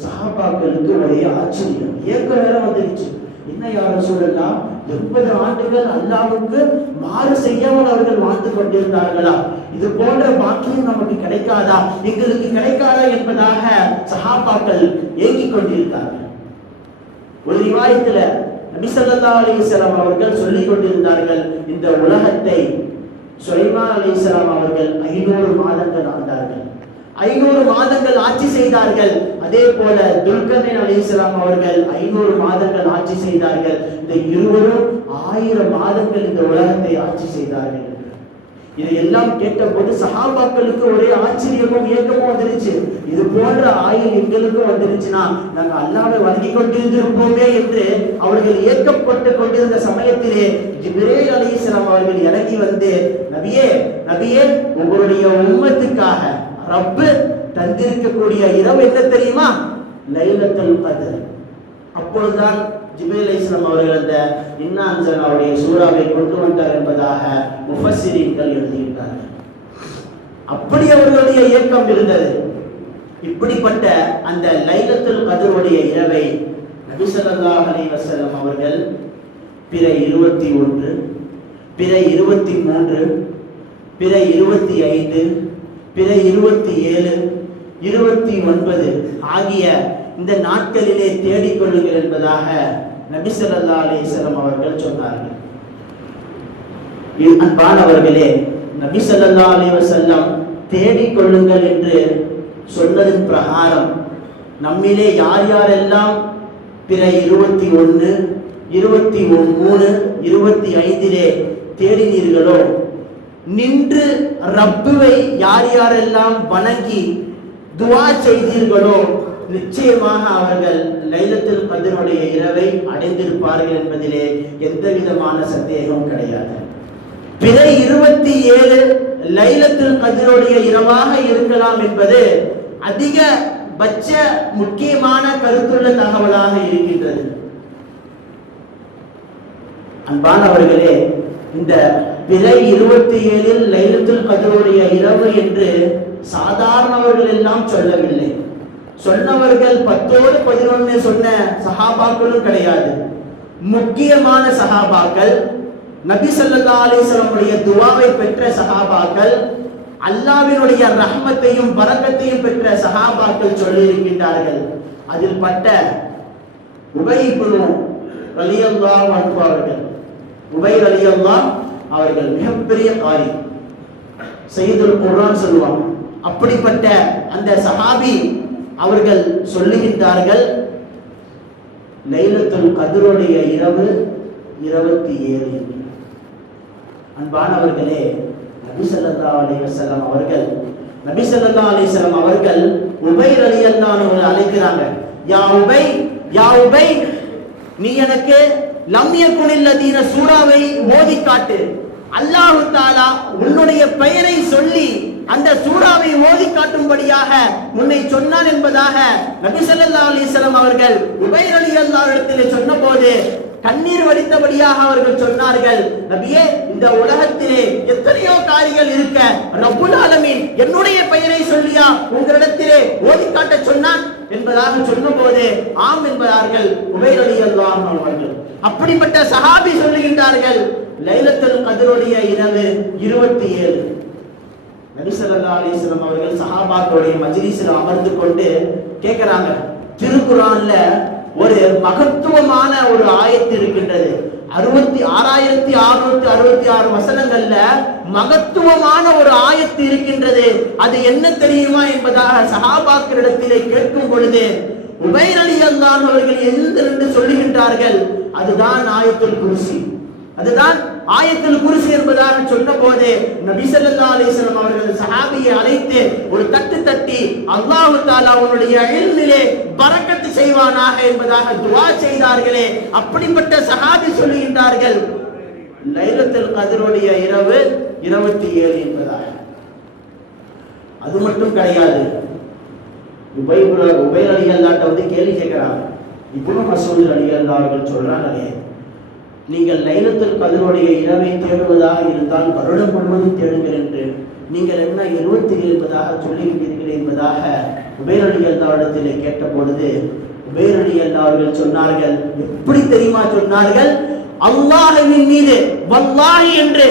சஹாபாக்களுக்கு ஒரே ஆச்சரியம், ஏக்க நேரம் வந்துருச்சு. என்ன யா ரசூலல்லாஹ், 80 ஆண்டுகள் அல்லாஹ்வுக்கு மாறு செய்யாமல் அவர்கள் வாழ்ந்து கொண்டிருந்தார்களா? இது போன்ற பாக்கியம் நமக்கு கிடைக்காதா, எங்களுக்கு கிடைக்காதா என்பதாக சஹாபாக்கள் ஏங்கிக் கொண்டிருந்தார்கள். ஒரு ரிவாயத்துல நபி ஸல்லல்லாஹு அலைஹி வஸல்லம் அவர்கள் சொல்லிக் கொண்டிருந்தார்கள், இந்த உலகத்தை சுலைமான் அலைஹிஸ்ஸலாம் அவர்கள் 500 மாதங்கள் ஆண்டார்கள், 500 மாதங்கள் ஆட்சி செய்தார்கள். அதே போல துல்கர்னைன் அலைஹிஸ்ஸலாம் அவர்கள் 500 மாதங்கள் ஆட்சி செய்தார்கள். இந்த இருவரும் 1000 மாதங்கள் இந்த உலகத்தை ஆட்சி செய்தார்கள். இதையெல்லாம் கேட்டபோது சஹாபாக்களுக்கு ஒரே ஆச்சரியமும் ஏக்கமும் வந்துருச்சு. இது போன்ற ஆயுள் எங்களுக்கும் வந்துருச்சுன்னா நாங்க அல்லாஹ்வை வணங்கி கொண்டிருந்திருப்போமே என்று அவர்கள் ஏக்கப்பட்டு கொண்டிருந்த சமயத்திலே ஜிப்ரீல் அலைஹிஸ்ஸலாம் அவர்கள் இறங்கி வந்து, நபியே நபியே, உங்களுடைய உம்மத்துக்காக ரப்பு தந்திருக்கக்கூடிய இரவு என்ன தெரியுமா? லைலத்துல் கத்ர். அப்பொழுதுதான் ஜிப்ரீல் அலைஹிஸ்ஸலாம் அவர்கள் அந்த இன்னா அன்ஸல்னாவுடைய சூறாவை கொண்டு வந்தார் என்பதாக முஃபஸ்ஸிரீன்கள் எழுதியிருக்கிறார்கள். அப்படி அவர்களுடைய ஏக்கம் இருந்தது. இப்படிப்பட்ட அந்த லைலத்துல் கத்ருடைய இரவை நபி ஸல்லல்லாஹு அலைஹி வஸல்லம் அவர்கள் பிற 21, பிற 23, பிற 25, பிற 27, 29 ஆகிய இந்த நாட்களிலே தேடிக்கொள்ளுங்கள் என்பதாக நபி ஸல்லல்லாஹு அலைஹி வஸல்லம் அவர்கள் சொன்னார்கள். அன்பானவர்களே, நபி ஸல்லல்லாஹு அலைஹி வஸல்லம் தேடிக்கொள்ளுங்கள் என்று சொன்னதின் பிரகாரம் நம்மிலே யார் யாரெல்லாம் பிற 21, 23, 25 தேடினீர்களோ, நின்று ரப்புவை யார் யாரெல்லாம் வணங்கி துஆ செய்தீர்களோ, நிச்சயமாக அவர்கள் லைலத்துல் கத்ருடைய இரவை அடைந்திருப்பார்கள் என்பதிலே எந்த விதமான சந்தேகமும் கிடையாது. பிற 27 லைலத்துல் கத்ருடைய இரவாக இருக்கலாம் என்பது அதிகபட்ச முக்கியமான கருத்துள்ள தகவலாக இருக்கின்றது. அன்பானவர்களே, இந்த பிற 27 லைலத்துல் கத்ருடைய இரவு என்று சாதாரணவர்கள் எல்லாம் சொல்லவில்லை. சொன்னவர்கள் 10ஓடு 11 சொன்ன சஹாபாக்களும் கிடையாது. முக்கியமான சஹாபாக்கள், நபி ஸல்லல்லாஹு அலைஹி வஸல்லம் துஆவை பெற்ற சஹாபாக்கள், அல்லாஹ்வினுடைய ரஹ்மத்தையும் பரக்கத்தையும் பெற்ற சஹாபாக்கள் சொல்லி இருக்கின்றார்கள். அதில் பட்ட உபை இப்னு ரலியல்லாஹு அன்ஹு அவர்கள், உபை ரலியல்லாஹு அவர்கள் மிகப்பெரிய காரி, சையதுல் குர்ஆன் சொல்லுவாங்க. அப்படிப்பட்ட அந்த சஹாபி அவர்கள் சொல்லுகின்றார்கள், லைலத்துல் கத்ருடைய இரவு 27. அன்பானவர்களே, நபி ஸல்லல்லாஹு அலைஹி வஸல்லம் அவர்கள் உபை ரலியல்லாஹு அன்ஹு அழைக்கிறாங்க. யா உபை, யா உபை, நீ எனக்கு லம் யகுனில் லதீன சூராவை ஓதி காட்டு. அல்லாஹ் தஆலா உன்னுடைய பெயரை சொல்லி அந்த சூறாவை ஓதி காட்டும்படியாக உன்னை சொன்னான் என்பதாக நபி ஸல்லல்லாஹு அலைஹி வஸல்லம் அவர்கள் உபை ரலியல்லாஹு அன்ஹு சொன்னபோது கண்ணீர் வடித்தபடியாக அவர்கள் சொன்னார்கள், நபியே, இந்த உலகத்திலே எத்தனையோ காரியங்கள் இருக்க ரப்புல் ஆலமீன் என்னுடைய பெயரை சொல்லியா உங்களிடத்திலே ஓதி காட்ட சொன்னான் என்பதாக சொன்னபோது ஆம் என்பார்கள் உபை ரலியல்லாஹு அன்ஹு அவர்கள். அப்படிப்பட்ட சஹாபி சொல்லுகின்றார்கள், லைலத்துல் கத்ருடைய இரவு 27. நபி ஸல்லல்லாஹு அலைஹி வஸல்லம் அவர்கள் சஹாபாக்களுடைய மஜ்லிஸில் அமர்ந்து கொண்டு கேட்கிறாங்க, திருக்குர்ஆன்ல ஒரு மகத்துவமான ஒரு ஆயத்து இருக்கின்றது, 6666 வசனங்கள்ல மகத்துவமான ஒரு ஆயத்து இருக்கின்றது. அது என்ன தெரியுமா என்பதாக சஹாபாக்களிடத்திலே கேட்கும் பொழுது உபைர் ரலியல்லாஹு அவர்கள் எழுந்திருந்து சொல்லுகின்றார்கள், அதுதான் ஆயத்துல் குர்சி. அதுதான் ஆயத்துல் குர்சி என்பதாக சொன்ன போது நபி ஸல்லல்லாஹு அலைஹி வஸல்லம் அவர்கள் சஹாபியை அழைத்து ஒரு தட்டு தட்டி அல்லாஹ் தஆலா அவனுடைய இல்மிலே பரக்கத்து செய்வானாக என்பதாக துஆ செய்தார்களே. அப்படிப்பட்ட சஹாபி சொல்லுகின்றார்கள், லைலத்துல் கத்ருடைய இரவு 27 என்பதாக. அது மட்டும் கிடையாது, உபைர் ரலியல்லாஹு வந்து கேள்வி கேட்கிறாங்க. இப்னு மஸ்ஊத் ரலியல்லாஹு அவர்கள் சொல்றாங்களே, நீங்கள் லைலத்துல் கத்ருடைய இரவை தேடுவதாக இருந்தால் வருடம் முழுவதும் தேடுங்கள் என்று நீங்கள் என்ன 27 என்பதாக சொல்லுகிறீர்கள் என்பதாக உபைர் ரலியல்லாஹு இடத்திலே கேட்ட பொழுது உபைர் ரலியல்லாஹு அவர்கள் சொன்னார்கள், எப்படி தெரியுமா சொன்னார்கள், அல்லாஹ்வின் மீது வல்லாஹி என்று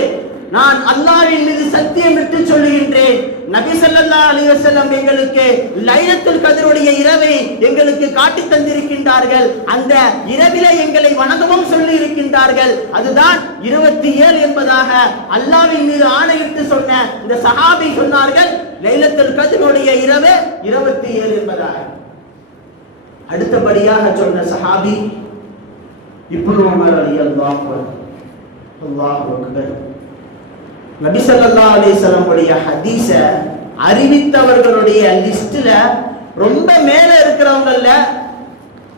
நான் அல்லாஹ்வின் மீது சத்தியமிட்டு சொல்லுகின்றேன், நபி ஸல்லல்லாஹு அலைஹி வஸல்லம் எங்களுக்கு லைலத்துல் கத்ருடைய இரவை எங்களுக்கு காட்டி தந்திருக்கின்றார்கள். அந்த இரவிலே எங்களை வணங்கவும் சொல்லி இருக்கின்றார்கள். அதுதான் 27 என்பதாக அல்லாஹ்வின் மீது ஆணையிட்டு சொன்ன இந்த சஹாபி சொன்னார்கள், லைலத்துல் கத்ருடைய இரவு 27 என்பதாக. அடுத்தபடியாக சொன்ன சஹாபி இப்னு உமர் ரலியல்லாஹு அன்ஹு. அல்லாஹு அக்பர். நபி ஸல்லல்லாஹு அலைஹி வஸல்லம் உடைய ஹதீஸ அறிவித்தவர்களுடைய லிஸ்ட்ல ரொம்ப மேல இருக்கிறவங்கல்ல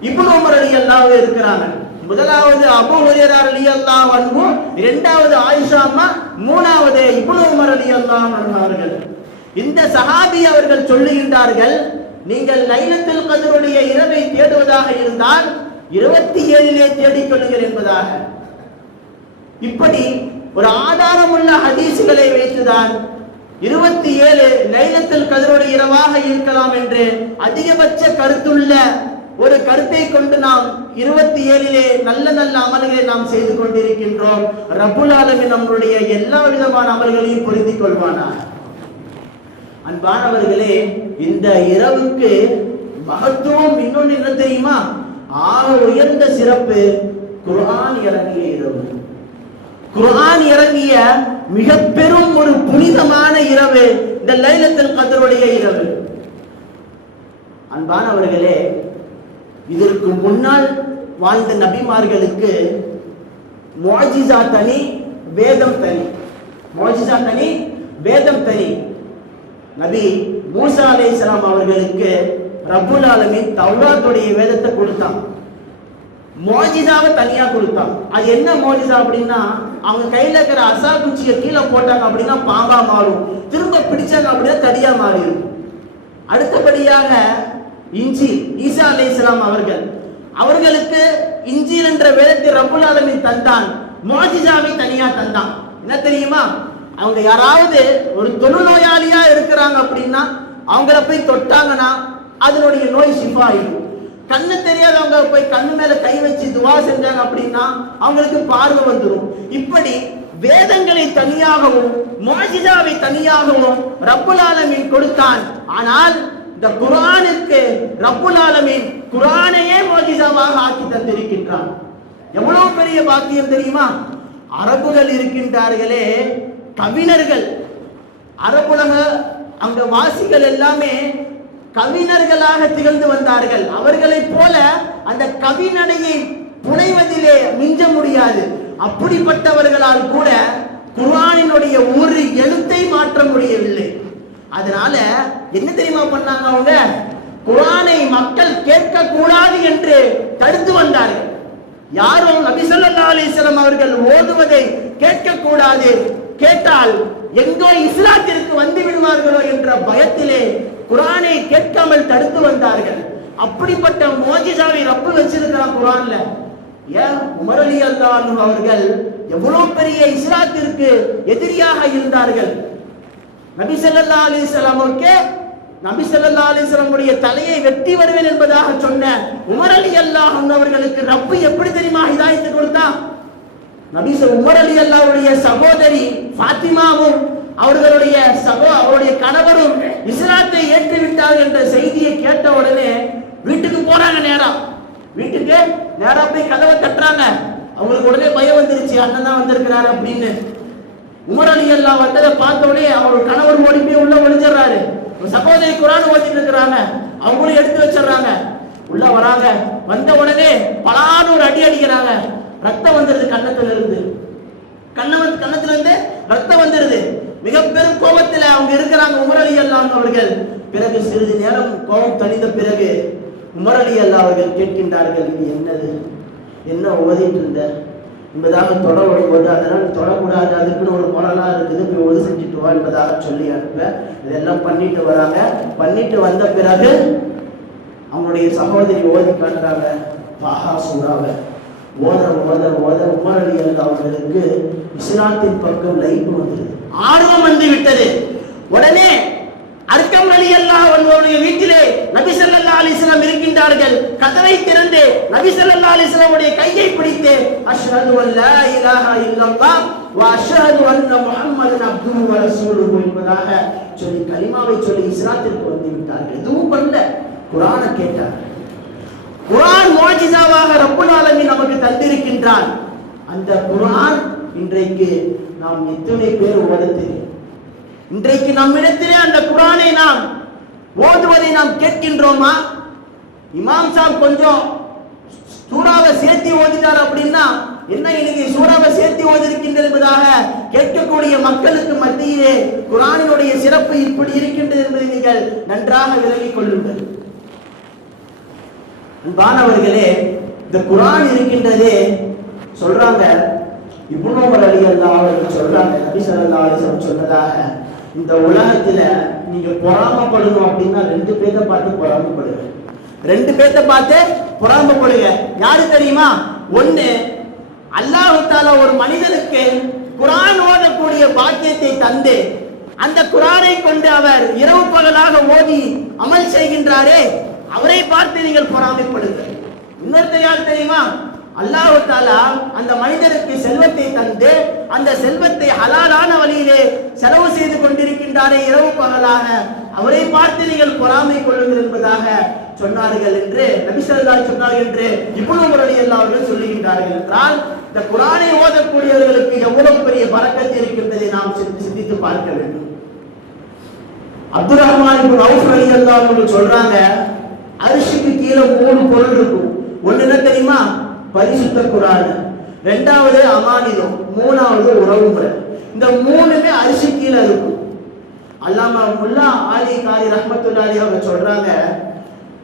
இப்னு உமர் ரலியல்லாஹு இருக்கிறாங்க. முதலாவது அபூ ஹுரைரா ரலியல்லாஹு அன்ஹு, இரண்டாவது ஆயிஷா அம்மா, மூணாவது இப்னு உமர் ரலியல்லாஹு அன்ஹு அவர்கள். இந்த சஹாபி அவர்கள் சொல்லுகின்றார்கள், நீங்கள் லைலத்துல் கத்ருடைய இரவை தேடுவதாக இருந்தால் 27 தேடிக்கொள்ளுங்கள் என்பதாக. இப்படி ஒரு ஆதாரமுள்ள ஹதீஸ்களை வைத்துதான் 27 லைலத்துல் கத்ருடைய இரவாக இருக்கலாம் என்று அதிகபட்ச கருத்துள்ள ஒரு கருத்தை கொண்டு நாம் 27 நல்ல நல்ல அமல்களை நாம் செய்து கொண்டிருக்கின்றோம். ரப்புல் ஆலமீன் நம்முடைய எல்லா விதமான அமல்களையும் பொருந்திக் கொள்வானாக. அன்பானவர்களே, இந்த இரவுக்கு மகத்துவம் இன்னொன்று என்ன தெரியுமா? ஆக உயர்ந்த சிறப்பு குர்ஆன் இறங்கிய இரவு. குர்ஆன் இறங்கிய மிக பெரும் ஒரு புனிதமான இரவு இந்த லைலத்துல் கத்ருடைய இரவு. அன்பானவர்களே, இதற்கு முன்னால் வாழ்ந்த நபிமார்களுக்கு முஅஜிஸா தனி, வேதம் தனி. முஅஜிஸா தனி, வேதம் தனி. நபி மூசா அலைஹிஸ்ஸலாம் அவர்களுக்கு ரப்புல் ஆலமீன் தௌராத்துடைய வேதத்தை கொடுத்தான், முஅஜிஸாவை தனியா கொடுத்தான். அது என்ன முஅஜிஸா அப்படின்னா, அவங்க கையில இருக்கிற அசா குச்சியை கீழே போட்டாங்க அப்படின்னா பாம்பா மாறும், திரும்ப பிடிச்சாங்க அப்படின்னா தடியா மாறிடும். அடுத்தபடியாக இன்ஜீல், ஈசா அலைஹிஸ்ஸலாம் அவர்களுக்கு இன்ஜீல் என்ற வேதத்தை ரப்புல் ஆலமீன் தந்தான், முஅஜிஸாவை தனியா தந்தான். என்ன தெரியுமா? அவங்க யாராவது ஒரு தொழுநோயாளியா இருக்கிறாங்க அப்படின்னா அவங்கள போய் தொட்டாங்கன்னா அதனுடைய நோய் ஷிஃபா ஆயிடும். கண்ணு தெரியாதவங்க போய் கண்ணு மேல கை வச்சு துவா செஞ்சாங்க அப்படின்னா அவங்களுக்கு பார்வை வந்துடும். இப்படி வேதங்களை தனியாகவும் முஅஜிஸாவை தனியாகவும் ரப்புல் ஆலமீன் கொடுத்தான். ஆனால் இந்த குர்ஆனுக்கு ரப்புல் ஆலமீன் குர்ஆனையே முஅஜிஸாவாக ஆக்கி தந்திருக்கின்றான். எவ்வளவு பெரிய பாக்கியம் தெரியுமா? அரபுகள் இருக்கின்றார்களே, கவிஞர்கள், அரபுலக அங்க வாசிகள் எல்லாமே கவிஞர்களாக திகழ்ந்து வந்தார்கள். அவர்களை போல அந்த கவிநடையை புனைவதிலே மிஞ்ச முடியாது. அப்படிப்பட்டவர்களால் கூட குர்ஆனினுடைய ஒரு எழுத்தை மாற்ற முடியவில்லை. அதனால என்ன தெரியுமா பண்ணாங்க? அவங்க குர்ஆனை மக்கள் கேட்க கூடாது என்று தடுத்து வந்தார்கள். யாரும் நபி ஸல்லல்லாஹு அலைஹி வஸல்லம் அவர்கள் ஓதுவதை கேட்க கூடாது, கேட்டால் எங்கோ இஸ்லாத்திற்கு வந்து விடுவார்களோ என்ற பயத்திலே குர்ஆனை கேட்காமல் தடுத்து வந்தார்கள். அப்படிப்பட்ட முஅஜிஸாவை ரப்பு வச்சிருக்கிறான் குர்ஆன்ல. ஏன் உமர் ரலியல்லாஹு அன்ஹு அவர்கள் எவ்வளவு பெரிய இஸ்லாத்திற்கு எதிரியாக இருந்தார்கள். நபி ஸல்லல்லாஹு அலைஹி வஸல்லமுக்கு நபி ஸல்லல்லாஹு அலைஹி வஸல்லம் உடைய தலையை வெட்டி வருவேன் என்பதாக சொன்ன உமர் ரலியல்லாஹு அன்ஹு அவர்களுக்கு ரப்பு எப்படி தெரியுமா ஹிதாயத்தை கொடுத்தான்? நபி உமர் ரலியல்லாஹு உடைய சகோதரி ஃபாத்திமாவும் அவருடைய கணவரும் இஸ்லாத்தை ஏற்றுவிட்டார் என்ற செய்தியை கேட்ட உடனே வீட்டுக்கு போறாங்க. வீட்டுக்கு நேரா போய் கதவை தட்டுறாங்க. அவங்களுக்கு உடனே பயம் வந்துருச்சு, அண்ணன் தான் வந்திருக்கிறாரு அப்படின்னு. உமர் ரலியல்லாஹு வந்ததை பார்த்த உடனே அவர் கணவர் ஓடி போய் உள்ள ஒளிஞ்சிடறாரு. சகோதரி குர்ஆன் ஓதிட்டு இருக்கிறாங்க, அவங்களும் எடுத்து வச்சிடறாங்க. உள்ள வராங்க, வந்த உடனே பலான ஒரு அடி அடிக்கிறாங்க. ரத்தம் வந்துருது கண்ணத்துல இருந்து, கண்ணத்துல இருந்து ரத்தம் வந்துருது. மிக பெரும் கோபத்தில் அவங்க இருக்கிறாங்க உமர் ரலியல்லாஹு அவர்கள். பிறகு சிறிது நேரம் கோபம் தணிந்த பிறகு உமர் ரலியல்லாஹு அவர்கள் கேட்கின்றார்கள், இது என்னது, என்ன ஓதிட்டு இருந்த என்பதாக தொட வரும்போது, அதனால் தொடக்கூடாது, அதுக்குன்னு ஒரு முறைலாம் இருக்குது, போய் ஒது செஞ்சுட்டு வா என்பதாக சொல்லி அனுப்ப இதெல்லாம் பண்ணிட்டு வராங்க. பண்ணிட்டு வந்த பிறகு அவங்களுடைய சகோதரி ஓதி காட்டுறாங்க பாஹா சூறாவை. ஓத உமர் ரலியல்லாஹு அவர்களுக்கு இஸ்லாத்தின் பக்கம் லைஃப் வந்தது, ஆர்வம் வந்து விட்டது. உடனே அர்கம் ரலியல்லாஹு அன்ஹுவுடைய வீட்டிலே நபி ஸல்லல்லாஹு அலைஹி வஸல்லம் இருக்கின்றார்கள். கதவை திறந்து நபி ஸல்லல்லாஹு அலைஹி வஸல்லம் உடைய கையை பிடித்து அஷ்ஹது அல்லா இலாஹா இல்லல்லாஹ் வ அஷ்ஹது அன்ன முஹம்மதன் அப்துஹு வ ரசூலுஹு என்பதாக சொல்லி கலிமாவை சொல்லி இஸ்லாத்திற்கு வந்து விட்டார்கள். எதுவும் பண்ணல, குர்ஆனை கேட்டார். குர்ஆன் முஅஜிஸாவாக ரப்பல் ஆலமீன் நமக்கு தந்திருக்கின்றான். அந்த குர்ஆன் இன்றைக்கு நாம் எத்தனை பேர் ஓதுகிறோம்? இன்றைக்கு நம்மிடத்திலே அந்த குர்ஆனை நாம் ஓதுவதை நாம் கேட்கின்றோமா? இமாம் சாப் கொஞ்சம் சூறாவை சேர்த்து ஓதிட்டார் அப்படின்னா என்ன இன்னைக்கு சூறாவை சேர்த்து ஓதிருக்கின்றது என்பதாக கேட்கக்கூடிய மக்களுக்கு மத்தியிலே குர்ஆனினுடைய சிறப்பு இப்படி இருக்கின்றது என்பதை நீங்கள் நன்றாக விளங்கிக் கொள்ளுங்கள். அன்பானவர்களே, இந்த குர்ஆன் இருக்கின்றதே சொல்றாங்க, இப்னு உமர் ரலியல்லாஹு அன்ஹு சொல்றாங்க, நபி ஸல்லல்லாஹு அலைஹி வஸல்லம் சொன்னதாக, இந்த உலகத்துல நீங்க பொறாமப்படணும் அப்படின்னா ரெண்டு பேரை பார்த்து பொறாமப்படுங்க. ரெண்டு பேரை பார்த்து பொறாமப்படுங்க. யாரு தெரியுமா? ஒண்ணு, அல்லாஹ் தஆலா ஒரு மனிதனுக்கு குர்ஆன் ஓதக்கூடிய பாக்கியத்தை தந்து அந்த குர்ஆனை கொண்டு அவர் இரவு பகலாக ஓதி அமல் செய்கின்றாரே, அவரை பார்த்து நீங்கள் பொறாமைப்படுங்க. இன்னொருத்தர் யார் தெரியுமா? அல்லாஹ் தஆலா அந்த மனிதனுக்கு செல்வத்தை தந்து அந்த செல்வத்தை ஹலாலான வழியிலே செலவு செய்து கொண்டிருக்கின்றாரே இரவு பகலாக, அவரை பார்த்து நீங்கள் பொறாமை கொள்ளுங்கள் என்பதாக சொன்னார்கள் என்று நபி ஸல்லல்லாஹு அலைஹி சொன்னார்கள் என்று இப்னு உமர் ரலியல்லாஹு அவர்கள் சொல்லுகின்றார்கள். என்றால் இந்த குர்ஆனை ஓதக்கூடியவர்களுக்கு எவ்வளவு பெரிய பரக்கத் இருக்கின்றதை நாம் சிந்தித்து பார்க்க வேண்டும். அப்துல் ரஹ்மான் இப்னு அவுஃப் ரலியல்லாஹு அவர்கள் சொல்றாங்க, அரிசிக்கு கீழே 3 பொருள் இருக்கும். ஒன்னு என்ன தெரியுமா? பரிசுத்த குர்ஆன், இரண்டாவது அமானிதம், மூணாவது உறவு முறை. இந்த மூணுமே அரிசி கீழே இருக்கும். அல்லாமா முல்லா ஆலி காரி ரஹ்மத்துல்லாஹி அவங்க சொல்றாங்க,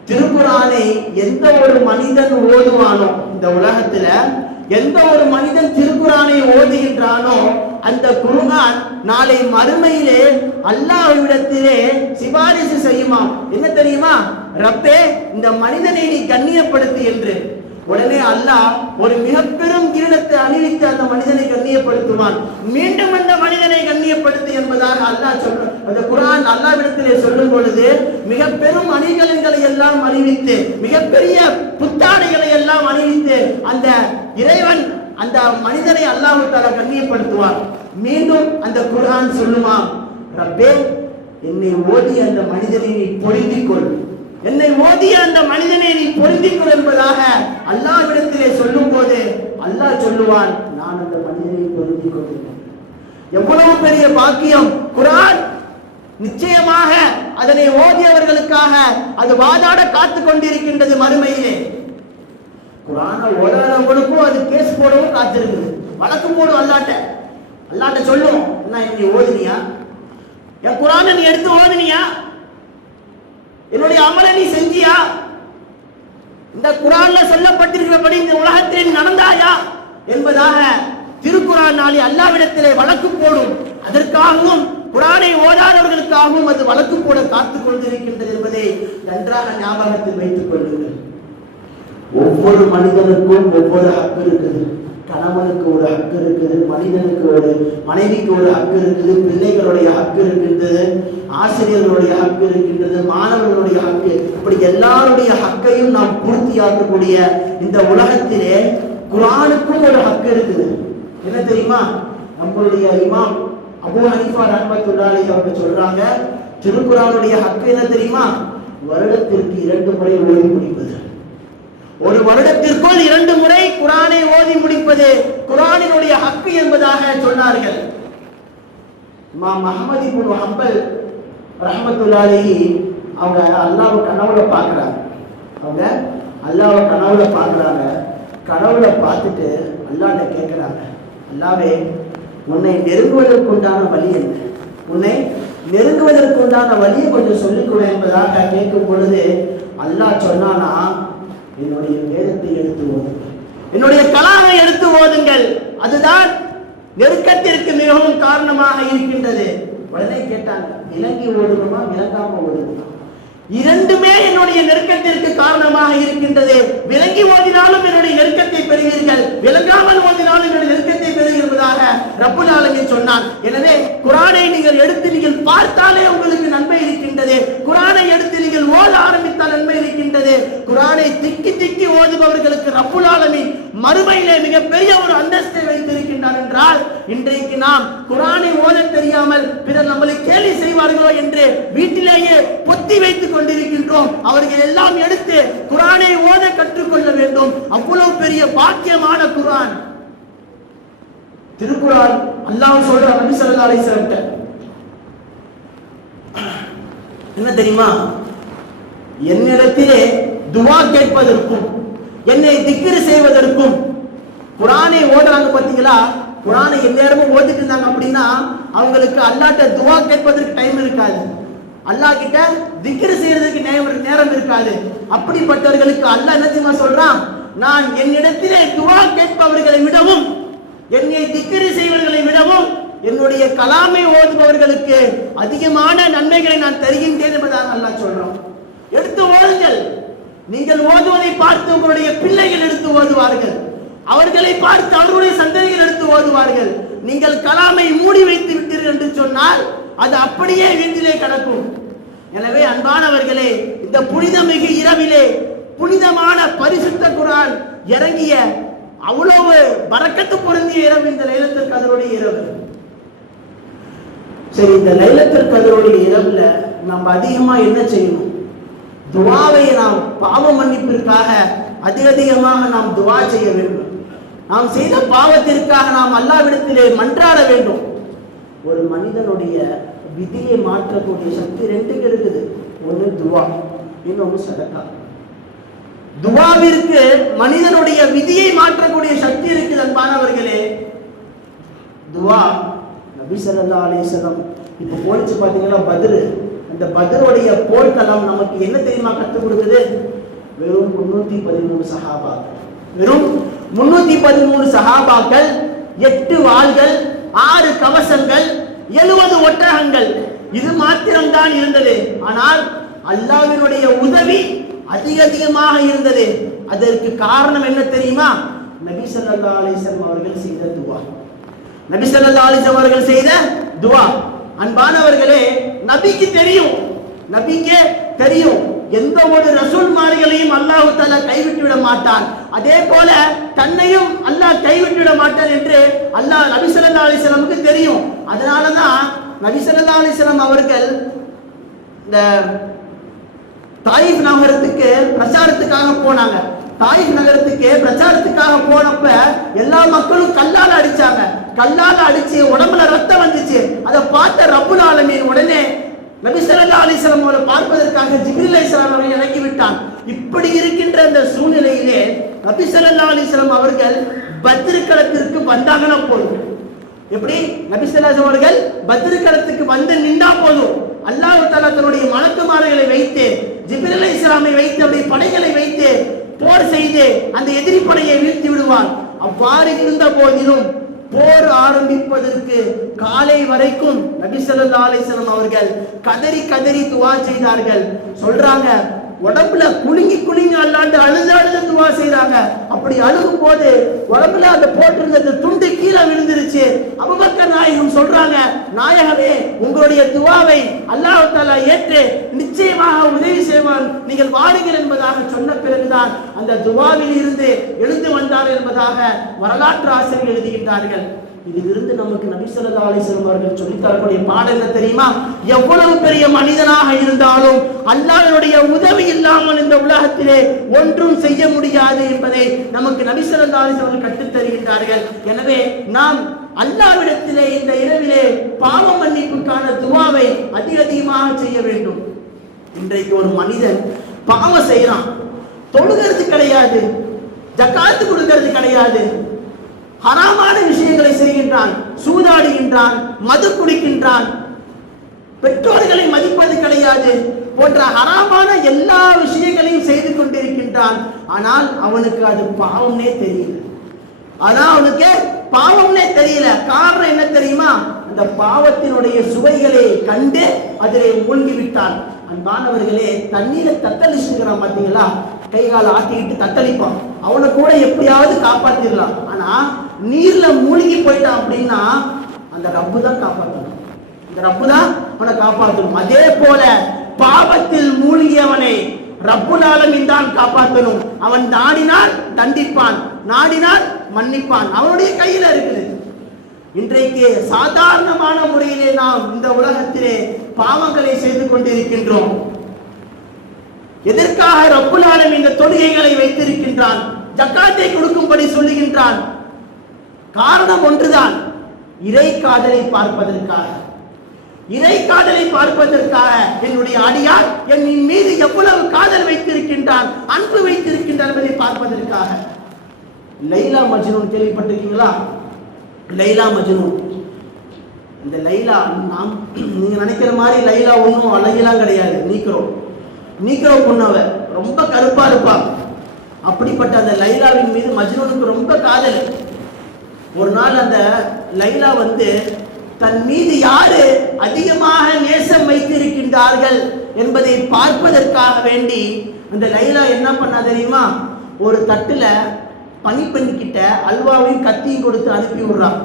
திருக்குர்ஆனை எந்த ஒரு மனிதன் ஓதுவானோ, இந்த உலகத்துல எந்த ஒரு மனிதன் திருக்குர்ஆனை ஓதுகின்றானோ அந்த குர்ஆன் நாளை மறுமையிலே அல்லாஹ்விடத்திலே சிபாரிசு செய்யுமாம். என்ன தெரியுமா? ரப்பே, இந்த மனிதனை நீ கண்ணியப்படுத்து என்று. உடனே அல்லாஹ் ஒரு மிக பெரும் கிரீடத்தை அணிவித்து அந்த மனிதனை கண்ணியப்படுத்துவான். மீண்டும் அந்த மனிதனை கண்ணியப்படுத்து என்பதாக அல்லாஹ் சொல்ற அந்த குர்ஆன் அல்லாஹ்விடத்திலே சொல்லும் பொழுது மிக பெரும் அணிகலன்களை எல்லாம் அணிவித்து, மிகப்பெரிய புத்தாடைகளை எல்லாம் அணிவித்து அந்த இறைவன் அந்த மனிதனை அல்லாஹ் தஆலா கண்ணியப்படுத்துவார். மீண்டும் அந்த குர்ஆன் சொல்லுமா, ரப்பே, என்னை ஓதி அந்த மனிதனை நீ பொருந்திக் கொள், என்னை ஓதிய அந்த மனிதனை நீ பொருந்திக் கொள் என்பதாக அல்லாஹ்விடத்திலே சொல்லும் போது அல்லாஹ் சொல்லுவான், நான் அந்த மனிதனை பொருந்திக் கொள்கிறேன். எவ்வளவு பெரிய பாக்கியம்! குர்ஆன் நிச்சயமாக அதனை ஓதியவர்களுக்காக அது வாதாட காத்து கொண்டிருக்கின்றது மறுமையிலே. குர்ஆனை ஓதாதவங்களுக்கும் அது கேஸ் போடவும் காத்திருக்குது, வழக்கு போடும். அல்லாஹ்ட்ட சொல்லும், என்ன நீ ஓதுனியா? என் குர்ஆனை நீ எடுத்து ஓதுனியா? என்னுடைய அமலை நீ செஞ்சியா? இந்த குர்ஆன்ல சொல்லப்பட்டிருக்கிறபடி இந்த உலகத்தில் நடந்தாயா என்பதாக திருக்குர்ஆன் நாளை அல்லாஹ்விடத்திலே வழக்கு போடும். அதற்காகவும் குர்ஆனை ஓதாதவர்களுக்காகவும் அது வழக்கு போட காத்துக் கொண்டிருக்கின்றது என்பதை நன்றாக ஞாபகத்தில் வைத்துக் கொள்ளுங்கள். ஒவ்வொரு மனிதனுக்கும் ஒவ்வொரு ஹக்கு இருக்குது. கணவனுக்கு ஒரு ஹக்கு இருக்குது, மனிதனுக்கு ஒரு மனைவிக்கு ஒரு ஹக்கு இருக்குது, பிள்ளைகளுடைய ஹக்கு இருக்கின்றது, ஆசிரியர்களுடைய ஹக்கு இருக்கின்றது, மாணவர்களுடைய ஹக்கு. இப்படி எல்லாருடைய ஹக்கையும் நாம் பூர்த்தியாக்கக்கூடிய இந்த உலகத்திலே குர்ஆனுக்கும் ஒரு ஹக்கு இருக்குது. என்ன தெரியுமா? நம்மளுடைய இமாம் அபூ ஹனீஃபா ரஹ்மத்துல்லாஹி அலைஹி அவங்க சொல்றாங்க, திருக்குர்ஆனுடைய ஹக்கு என்ன தெரியுமா? வருடத்திற்கு 2 முறை ஓதி முடிப்பது. ஒரு வருடத்திற்குள் 2 முறை குர்ஆனை ஓதி முடிப்பது குர்ஆனினுடைய ஹக்கு என்பதாக சொன்னார்கள். இமாம் அஹ்மத் இப்னு ஹம்பல் ரஹ்மத்துல்லாஹி அலைஹி அவங்க அல்லாஹ்வை கனவுல பார்க்கறாங்க. அவங்க அல்லாஹ்வை கனவுல பார்க்கறாங்க. கனவுல பார்த்துட்டு அல்லாஹ்ட்ட கேட்கறாங்க, அல்லாஹ்வே உன்னை நெருங்குவதற்குண்டான வழி என்ன? உன்னை நெருங்குவதற்குண்டான வழியை கொஞ்சம் சொல்லிக் கொடு என்பதாக கேட்கும் பொழுது அல்லாஹ் சொன்னானா, என்னுடைய வேதத்தை எடுத்து ஓதுங்கள், என்னுடைய கலாமை எடுத்து ஓதுங்கள், அதுதான் நெருக்கத்திற்கு மிகவும் காரணமாக இருக்கின்றது. உடனே கேட்டாங்க, விலங்கி ஓதுணுமா விலங்காம ஓதுணுமா? இரண்டுமே என்னுடைய நெருக்கத்திற்கு காரணமாக இருக்கின்றது. விலங்கி ஓதினாலும் என்னுடைய நெருக்கத்தை பெறுவீர்கள், விலங்காமல் ஓதினாலும் என்னுடைய நெருக்கத்தை பெறுவீர்களாக ரப்புல் ஆலமீன் சொன்னான். எனவே குர்ஆனை நீங்கள் எடுத்து நீங்கள் பார்த்தாலே உங்களுக்கு நன்மை இருக்கின்றது. குர்ஆனை எடுத்து நீங்கள் ஓத ஆரம்பித்தால் நன்மை இருக்கின்றது. குர்ஆனை திக்கி திக்கி ஓதுபவர்களுக்கு ரப்புல் ஆலமீன் மறுமையிலே மிகப்பெரிய ஒரு அந்தஸ்தை வைத்திருக்கின்றார் என்றால், இன்றைக்கு நாம் குர்ஆனை ஓத தெரியாமல் பிறர் நம்மளை கேலி செய்வார்களோ என்று வீட்டிலேயே பொத்தி வைத்துக் கொண்டிருக்கின்றோம். அவர்கள் எல்லாம் எடுத்து குர்ஆனை ஓத கற்றுக்கொள்ள வேண்டும். அவ்வளவு பெரிய பாக்கியமான குர்ஆன். திருக்குர்ஆன் அல்லாஹ் சொல்ற நபி ஸல்லல்லாஹு அலைஹி வஸல்லம் என்ன தெரியுமா? என்னிடத்திலே துஆ கேட்பதற்கும் என்னை திக்ர் செய்வதற்கும் குர்ஆனை ஓதுறாங்க பாத்தீங்களா? குர்ஆனை எந்நேரமும் ஓதிட்டு இருந்தாங்க அப்படின்னா அவங்களுக்கு அல்லாஹ்ட்ட துஆ கேட்பதற்கு டைம் இருக்காது, அல்லாஹ் கிட்ட திக்ர் செய்யறதுக்கு நேரம் இருக்காது. அப்படிப்பட்டவர்களுக்கு அல்லாஹ் என்ன தெரியுமா சொல்றான்? நான் என்னிடத்திலே துஆ கேட்பவர்களை விடவும் என்னை திக்ர் செய்வர்களை விடவும் என்னுடைய கலாமை ஓதுபவர்களுக்கு அதிகமான நன்மைகளை நான் தருகின்றேன் என்பதாக அல்லாஹ் சொல்றான். எடுத்து ஓதுங்கள். நீங்கள் ஓதுவதை பார்த்து உங்களுடைய பிள்ளைகள் எடுத்து ஓதுவார்கள், அவர்களை பார்த்து அவர்களுடைய சந்ததிகள் எடுத்து ஓதுவார்கள். நீங்கள் கலாமை மூடி வைத்து விட்டீர்கள் என்று சொன்னால் அது அப்படியே வீட்டிலே கிடக்கும். எனவே அன்பானவர்களே, இந்த புனிதமிகு இரவிலே புனிதமான பரிசுத்த குர்ஆன் இறங்கிய அவ்வளவு பரக்கத்து பொருந்திய இரவு இந்த லைலத்துல் கத்ருடைய இரவு. சரி, இந்த லைலத்துல் கத்ருடைய இரவுல நம்ம அதிகமா என்ன செய்யணும்? துஆவை நாம் பாவ மன்னிப்பிற்காக அதிகமாக நாம் துஆ செய்ய வேண்டும். நாம் செய்த பாவத்திற்காக நாம் அல்லாஹ்விடத்திலே மன்றாட வேண்டும். ஒரு மனிதனுடைய விதியை மாற்றக்கூடிய சக்தி 2 இருக்குது. ஒன்று துஆ, இன்னொன்று சதகா. துஆவிற்கு மனிதனுடைய விதியை மாற்றக்கூடிய சக்தி இருக்குது. அன்பானவர்களே, துஆ நபி ஸல்லல்லாஹு அலைஹி வஸல்லம் இப்போ போயிச்சு பாத்தீங்கன்னா பத்ர், அந்த பத்ருடைய போர்க்களம் நமக்கு என்ன தெரியுமா கற்றுக் கொடுக்குது? வெறும் 313 சஹாபாக்கள், வெறும் 313 சஹாபாக்கள், 8 வாள்கள், 6 கவசங்கள், 70 ஒட்டகங்கள், இது மாத்திரம்தான் இருந்தது. ஆனால் அல்லாஹ்வினுடைய உதவி அதிகமாக இருந்தது. அதற்கு காரணம் என்ன தெரியுமா? நபி ஸல்லல்லாஹு அலைஹி வஸல்லம் அவர்கள் செய்த துஆ. நபி ஸல்லல்லாஹு அலைஹி வஸல்லம் அவர்கள் செய்த துஆ. அன்பானவர்களே, நபிக்கு தெரியும், நபிக்கே தெரியும் எந்த ஒரு ரசூல்மார்களையும் அல்லாஹ் தஆலா கைவிட்டு விட மாட்டான். அதே போல தன்னையும் அல்லாஹ் கைவிட்டு விட மாட்டான் என்று அல்லாஹ் நபி ஸல்லல்லாஹு அலைஹி வஸல்லமுக்கு தெரியும். அதனால தான் நபி ஸல்லல்லாஹு அலைஹி வஸல்லம் அவர்கள் இந்த தாயிஃப் நகரத்துக்கு பிரச்சாரத்துக்காக போனாங்க. தாயிஃப் நகரத்துக்கு பிரச்சாரத்துக்காக போனப்ப எல்லா மக்களும் கல்லால அடிச்சாங்க. கல்லால அடிச்சு உடம்புல ரத்தம் வந்துச்சு. அதை பார்த்த ரப்புல் ஆலமீன் உடனே நபி ஸல்லல்லாஹு அலைஹி வஸல்லம் அவரை பார்ப்பதற்காக ஜிப்ரீல் அலைஹிஸ்ஸலாம் அவரை இறக்கி விட்டான். இப்படி இருக்கின்ற அந்த சூழ்நிலையிலே நபி ஸல்லல்லாஹு அலைஹி வஸல்லம் அவர்கள் பத்ர் களத்திற்கு வந்தாங்கன்னா போதும். எப்படி? நபி ஸல்லல்லாஹு அலைஹி அவர்கள் பத்ர் களத்துக்கு வந்து நின்றா போதும், அல்லாஹ் தஆலா தன்னுடைய மலக்குமார்களை வைத்து, ஜிப்ரீல் அலைஹிஸ்ஸலாமை வைத்து, அவருடைய படைகளை வைத்து போர் செய்து அந்த எதிரி படையை வீழ்த்தி விடுவான். அவ்வாறு இருந்த போதிலும் போர் ஆரம்பிப்பதற்கு காலை வரைக்கும் நபி ஸல்லல்லாஹு அலைஹி வஸல்லம் அவர்கள் கதறி கதறி துஆ செய்தார்கள். சொல்றாங்க, உடம்புல குலுங்கி குலுங்கி அல்லாண்டு அழுது துஆ செய்றாங்க. அப்படி அழுகும் போது உடம்புல அந்த போட்டிருந்த துண்டு கீழே விழுந்துருச்சு. அபூபக்கர் நாயகம் சொல்றாங்க, நாயகமே, உங்களுடைய துஆவை அல்லாஹ் தஆலா ஏற்று நிச்சயமாக உதவி செய்வான், நீங்கள் வாருங்கள் என்பதாக சொன்ன பிறகுதான் அந்த துஆவில் இருந்து எழுந்து வந்தார் என்பதாக வரலாற்று ஆசிரியர்கள் எழுதுகின்றார்கள். இதிலிருந்து நமக்கு நபி ஸல்லல்லாஹு அலைஹி வஸல்லம் அவர்கள் சொல்லித் தரக்கூடிய பாடம் என்ன தெரியுமா? எவ்வளவு பெரிய மனிதனாக இருந்தாலும் அல்லாஹ்வுடைய உதவி இல்லாமல் இந்த உலகத்திலே ஒன்றும் செய்ய முடியாது என்பதை நமக்கு நபி ஸல்லல்லாஹு அலைஹி வஸல்லம் கற்றுத் தருகின்றார்கள். எனவே நாம் அல்லாஹ்விடத்திலே இந்த இரவிலே பாவ மன்னிப்புக்கான துஆவை அதிகமாக செய்ய வேண்டும். இன்றைக்கு ஒரு மனிதன் பாவம் செய்யறான், தொழுகிறது கிடையாது, ஜகாத்து கொடுக்கிறது கிடையாது, ஹராமான விஷயங்களை செய்கின்றான், சூதாடுகின்றான், மது குடிக்கின்றான், பெற்றோர்களை மதிப்பது கிடையாது போன்ற ஹராமான எல்லா விஷயங்களையும் செய்து கொண்டிருக்கின்றான். ஆனால் அவனுக்கு அது பாவம்னே தெரியல. அவனுக்கு பாவம்னே தெரியல. காரணம் என்ன தெரியுமா? அந்த பாவத்தினுடைய சுவைகளை கண்டு அதிலே மூழ்கி விட்டான். அன்பானவர்களே, தண்ணீர தத்தளிச்சுக்கிறான் பாத்தீங்களா? கை கால ஆட்டிக்கிட்டு தத்தளிப்பான். அவனை கூட எப்படியாவது காப்பாத்திடலாம். ஆனா நீர்ல மூழ்கி போயிட்டான் அப்படின்னா அந்த ரப்பு தான் காப்பாற்றணும். இந்த ரப்பு தான் அவனை காப்பாற்றணும். அதே போல பாவத்தில் மூழ்கியவனை ரப்புல் ஆலமீன் தான் காப்பாற்றணும். அவன் நாடினால் தண்டிப்பான், நாடினால் மன்னிப்பான். அவனுடைய கையில இருக்குது. இன்றைக்கு சாதாரணமான முறையிலே நாம் இந்த உலகத்திலே பாவங்களை செய்து கொண்டிருக்கின்றோம். எதற்காக ரப்புல் ஆலமீன் இந்த தொழுகைகளை வைத்திருக்கின்றான், ஜகாத்தை கொடுக்கும்படி சொல்லுகின்றான்? காரணம் ஒன்றுதான், இறை காதலை பார்ப்பதற்காக. இறை காதலை பார்ப்பதற்காக என்னுடைய அடியார் என் மீது எவ்வளவு காதல் வைத்திருக்கின்றான், அன்பு வைத்திருக்கின்றான் என்பதை பார்ப்பதற்காக. லைலா மஜ்னூன் கேள்விப்பட்டிருக்கீங்களா? லைலா மஜ்னூன். இந்த லைலா நீங்க நினைக்கிற மாதிரி லைலா ஒன்றும் அழகிலாம் கிடையாது. நீக்கிறோ பொண்ணவ ரொம்ப கருப்பா இருப்பாங்க. அப்படிப்பட்ட அந்த லைலாவின் மீது மஜ்னூனுக்கு ரொம்ப காதல். ஒரு நாள் அந்த லைலா தன் மீது யாரு அதிகமாக நேசம் வைத்திருக்கின்றார்கள் என்பதை பார்ப்பதற்காக வேண்டி அந்த லைலா என்ன பண்ணா தெரியுமா? ஒரு தட்டுல பனிப்பெண் கிட்ட அல்வாவையும் கத்தியும் கொடுத்து அனுப்பி விடுறான்.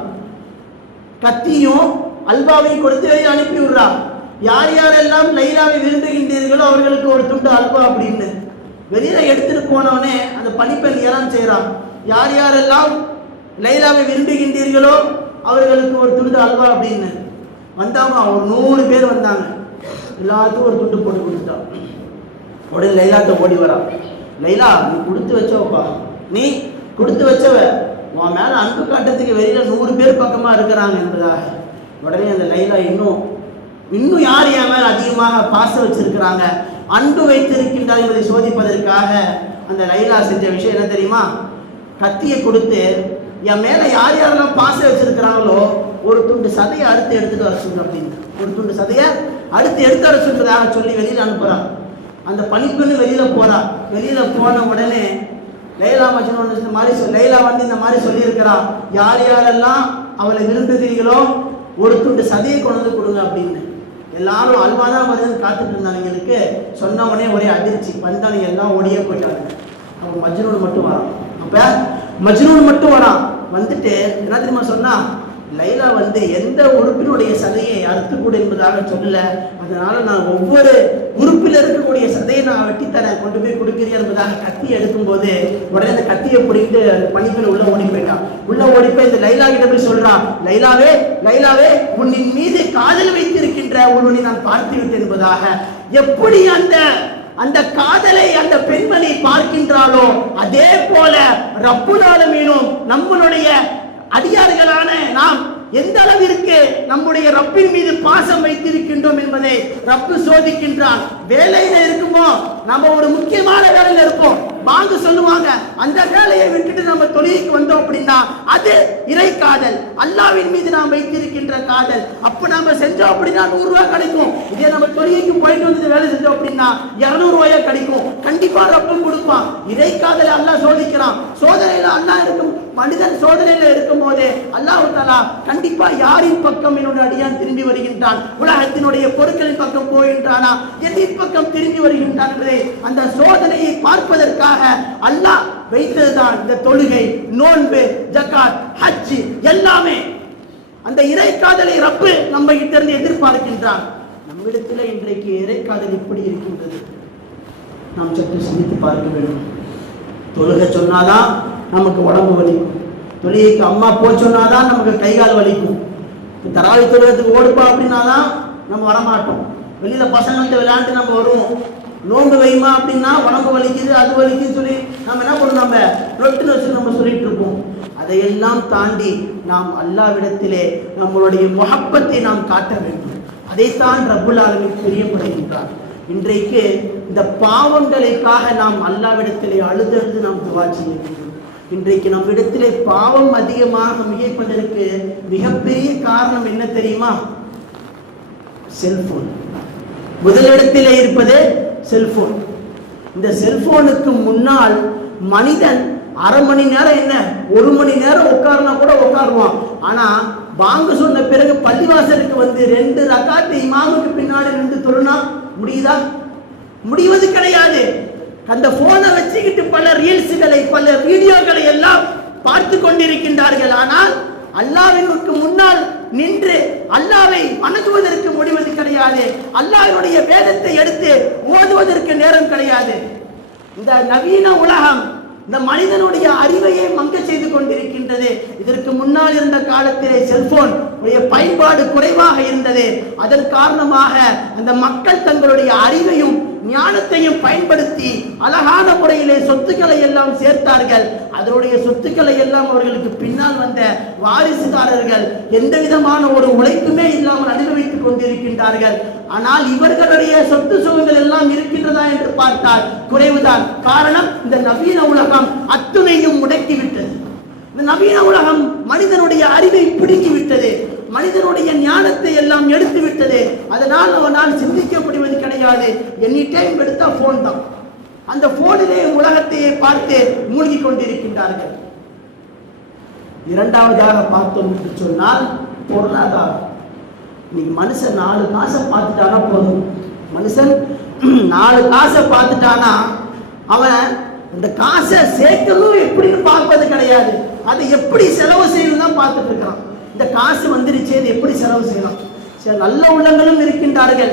கத்தியும் அல்வாவையும் கொடுத்து அனுப்பி விடுறான். யார் யாரெல்லாம் லைலாவை விரும்புகின்றீர்களோ அவர்களுக்கு ஒரு துண்டு அல்வா அப்படின்னு. வெளியில எடுத்துட்டு போனவனே அந்த பனிப்பெண் ஏறான் செய்யறான். யார் யாரெல்லாம் லைலாவை விரும்புகின்றீர்களோ அவர்களுக்கு ஒரு துண்டு அல்வா அப்படின்னு. வந்தாங்க, ஒரு 100 பேர் வந்தாங்க. எல்லாத்துக்கும் ஒரு துண்டு போட்டு கொடுத்துட்டான். உடனே லைலாட்ட ஓடி வரா. லைலா, நீ கொடுத்து வச்சவப்பா, நீ கொடுத்து வச்சவ, உன் மேல அன்பு காட்டுறதுக்கு வெளியில 100 பேர் பக்கமா இருக்கிறாங்க என்பதாக. உடனே அந்த லைலா இன்னும் யார் என் மேல அதிகமாக பாசம் வச்சிருக்கிறாங்க, அன்பு வைத்திருக்கின்றார் என்பதை சோதிப்பதற்காக அந்த லைலா செஞ்ச விஷயம் என்ன தெரியுமா? கத்தியை கொடுத்து என் மேல யார் யாரெல்லாம் பாசம் வச்சிருக்கிறாங்களோ ஒரு துண்டு சதையை அறுத்து எடுத்துட்டு வர சொல்லு அப்படின்னு. ஒரு துண்டு சதையை எடுத்து வர சொல்றதாக சொல்லி வெளியில அனுப்புறான். அந்த பனிப்பெண்ணு வெளியில போறா. வெளியில போன உடனே லைலா மஜ்னூன் இந்த மாதிரி லைலா இந்த மாதிரி சொல்லி இருக்கிறா, யார் யாரெல்லாம் அவளை விரும்புகிறீங்களோ ஒரு துண்டு சதையை கொண்டு கொடுங்க அப்படின்னு. எல்லாரும் அல்வாதான் வருதுன்னு காத்துட்டு இருந்தாங்க. சொன்ன உடனே ஒரே அதிர்ச்சி. வந்தாங்க, எல்லாம் ஓடியே போயிட்டாங்க. அப்ப மஜ்னூன் மட்டும் வரான். மஜ்னூன் மட்டும் வரான். வந்துட்டு என்ன தெரியுமா சொன்னா? லைலா எந்த உறுப்பினுடைய சதையை அறுத்து கொடு என்பதாக சொல்லல, அதனால நான் ஒவ்வொரு உறுப்பில் இருக்கக்கூடிய சதையை நான் வெட்டித்தரேன், கொண்டு போய் கொடுக்கிறேன் என்பதாக கத்தியை எடுக்கும் போது உடனே அந்த கத்தியை பிடிக்கிட்டு பணிப்பெண் உள்ள ஓடி போயிட்டான். உள்ள ஓடி போய் இந்த லைலா கிட்ட போய் சொல்றான், லைலாவே லைலாவே, உன்னின் மீது காதல் வைத்திருக்கின்ற ஒருவனை நான் பார்த்து விட்டேன் என்பதாக. எப்படி அந்த காதலை அந்த பெண்மணி பார்க்கின்றாளோ அதே போல ரப்புல் ஆலமீனும் நம்மளுடைய அடியார்களான நாம் எந்த அளவிற்கு நம்முடைய ரப்பின் மீது பாசம் வைத்திருக்கின்றோம் என்பதை ரப்பு சோதிக்கின்றான். வேலையில இருக்குமோ நம்ம ஒரு முக்கியமான வேலையில இருப்போம், வாங்க சொல்லுவாங்க, அந்த வேலையை விட்டுட்டு நம்ம தொழிலுக்கு வந்தோம் அப்படின்னா அது இறை காதல், அல்லாஹ்வின் மீது நாம் வைத்திருக்கின்ற காதல். அப்ப நாம செஞ்சோம் அப்படின்னா 100 ரூபாய் கிடைக்கும். இதே நம்ம தொழிலுக்கு போயிட்டு வந்து வேலை செஞ்சோம் அப்படின்னா 200 ரூபாய் கிடைக்கும். கண்டிப்பா ரப்பு கொடுப்பான். இறை காதலை அல்லாஹ் சோதிக்கிறான். சோதனையில அல்லாஹ் இருக்கும், மனிதன் சோதனையில இருக்கும் போது அல்லாஹ் தஆலா கண்டிப்பா யாரின் பக்கம் என்னுடைய அடியான் திரும்பி வருகின்றான், உலகத்தினுடைய பொருட்களின் பக்கம் போகின்றானா, எதின் பக்கம் திரும்பி வருகின்றான் என்பதை அந்த சோதனையை பார்ப்பதற்காக அல்லாஹ் வைத்ததுதான் இந்த தொழுகை, நோன்பு, ஜகாத், ஹஜ் எல்லாமே. அந்த இறை காதலை ரப்பு நம்ம கிட்ட இருந்து எதிர்பார்க்கின்றான். நம்மிடத்துல இன்றைக்கு இறை காதல் எப்படி இருக்கின்றது நாம் சற்று சிந்தித்து பார்க்க வேண்டும். தொழுகை சொன்னாதான் நமக்கு உடம்பு வலிக்கும், தொழுகைக்கு அம்மா போச்சோன்னாதான் நமக்கு கை கால் வலிக்கும். தராவி தொழுகிறதுக்கு ஓடுப்பா அப்படின்னாதான் நம்ம வரமாட்டோம். வெளியில பசங்கள்கிட்ட விளையாண்டு நம்ம வருவோம். நோன்பு வைமா அப்படின்னா உடம்பு வலிக்குது, அது வலிக்குது சொல்லி நம்ம என்ன பண்ணுவோம், நம்ம ரொட்டுன்னு வச்சு நம்ம சொல்லிட்டு இருப்போம். அதையெல்லாம் தாண்டி நாம் அல்லாஹ்விடத்திலே நம்மளுடைய முஹப்பத்தை நாம் காட்ட வேண்டும். அதைத்தான் ரப்புல் ஆலமீன் பிரியப்படுகின்றார். இன்றைக்கு இந்த பாவங்களுக்காக நாம் அல்லாஹ்விடத்திலே அழுதழுது நாம் துஆ செய்ய வேண்டும். இன்றைக்கு நம்மிடத்திலே பாவம் அதிகமாக மிகைப்பதற்கு மிகப்பெரிய காரணம் என்ன தெரியுமா? செல்போன். முதலிடத்திலே இருப்பது செல்போன். இந்த செல்போனுக்கு முன்னால் மனிதன் அரை மணி நேரம் என்ன 1 மணி நேரம் உட்கார்னா கூட உட்காருவான். ஆனா பாங்கு சொன்ன பிறகு பள்ளிவாசலுக்கு வந்து 2 ரக்காத்து இமாமுக்கு பின்னாடி நின்று தொழுனா முடியுதா? முடிவது கிடையாது. அந்த போனை வச்சுக்கிட்டு பல ரீல்ஸ்களை, பல வீடியோக்களை எல்லாம் பார்த்து கொண்டிருக்கின்றார்கள். ஆனால் அல்லாஹ்விற்கு முன்னால் நின்று அல்லாஹ்வை வணங்குவதற்கு முடிவது கிடையாது. அல்லாஹ்வுடைய வேதத்தை எடுத்து ஓதுவதற்கு நேரம் கிடையாது. இந்த நவீன உலகம் இந்த மனிதனுடைய அறிவையை மங்க செய்து கொண்டிருக்கின்றது. இதற்கு முன்னால் இருந்த காலத்திலே செல்போன் பயன்பாடு குறைவாக இருந்தது. அதன் காரணமாக அந்த மக்கள் தங்களுடைய அறிவையும் ஞானத்தையும் பயன்படுத்தி அழகான முறையிலே சொத்துக்களை எல்லாம் சேர்த்தார்கள். அதனுடைய சொத்துக்களை எல்லாம் அவர்களுக்கு பின்னால் வந்த வாரிசுதாரர்கள் எந்த விதமான ஒரு உழைப்புமே இல்லாமல் அனுபவித்துக் கொண்டிருக்கின்றார்கள். ஆனால் இவர்களுடைய சொத்து சுகங்கள் எல்லாம் இருக்கின்றதா என்று பார்த்தால் குறைவுதான். காரணம், இந்த நவீன உலகம் அத்துணையும் முடக்கிவிட்டது. இந்த நவீன உலகம் மனிதனுடைய அறிவை பிடுங்கிவிட்டது. மனிதனுடைய ஞானத்தை எல்லாம் எடுத்து விட்டது. அதனால் நான் சிந்திக்கப்படுவது கிடையாது. எனி டைம் எடுத்தா போன் தான். அந்த போனிலே உலகத்தையே பார்த்து மூழ்கி கொண்டிருக்கின்றார்கள். இரண்டாவதாக பார்த்தோம் என்று சொன்னால் பொருளாதாரம். இன்னைக்கு மனுஷன் 4 காசை பார்த்துட்டானா போதும். மனுஷன் 4 காசை பார்த்துட்டானா அவன் இந்த காசை சேர்க்கணும் எப்படின்னு பார்ப்பது கிடையாது. அதை எப்படி செலவு செய்யணும் தான் பார்த்துட்டு இருக்கிறான். இந்த காசு வந்துருச்சு, இது எப்படி செலவு செய்யலாம்? சில நல்ல உள்ளங்களும் இருக்கின்றார்கள்,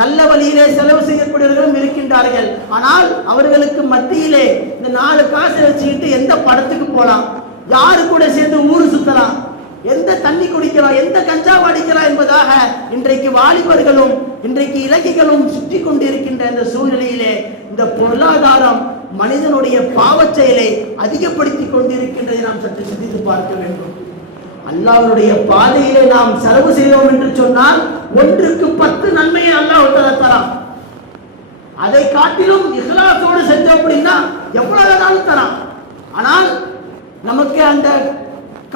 நல்ல வழியிலே செலவு செய்யக்கூடியவர்களும் இருக்கின்றார்கள். ஆனால் அவர்களுக்கு மத்தியிலே இந்த 4 காசை வச்சுக்கிட்டு எந்த படத்துக்கு போகலாம், யாரு கூட சேர்ந்து ஊரு சுத்தலாம், எந்த தண்ணி குடிக்கலாம், எந்த கஞ்சா அடிக்கலாம் என்பதாக இன்றைக்கு வாலிபர்களும் இன்றைக்கு இலக்கிகளும் சுற்றி கொண்டிருக்கின்ற இந்த சூழ்நிலையிலே இந்த பொருளாதாரம் மனிதனுடைய பாவச் செயலை அதிகப்படுத்தி கொண்டிருக்கின்றதை நாம் சற்று சிந்தித்து பார்க்க வேண்டும். அல்லாஹ்வுடைய பாதையிலே நாம் செலவு செய்தோம் என்று சொன்னால் 1க்கு 10 நன்மையை அல்லாஹ் தரான். அதை காட்டிலும் இஹ்லாஸோடு செஞ்சோம் அப்படின்னா எவ்வளவு தரான். ஆனால் நமக்கு அந்த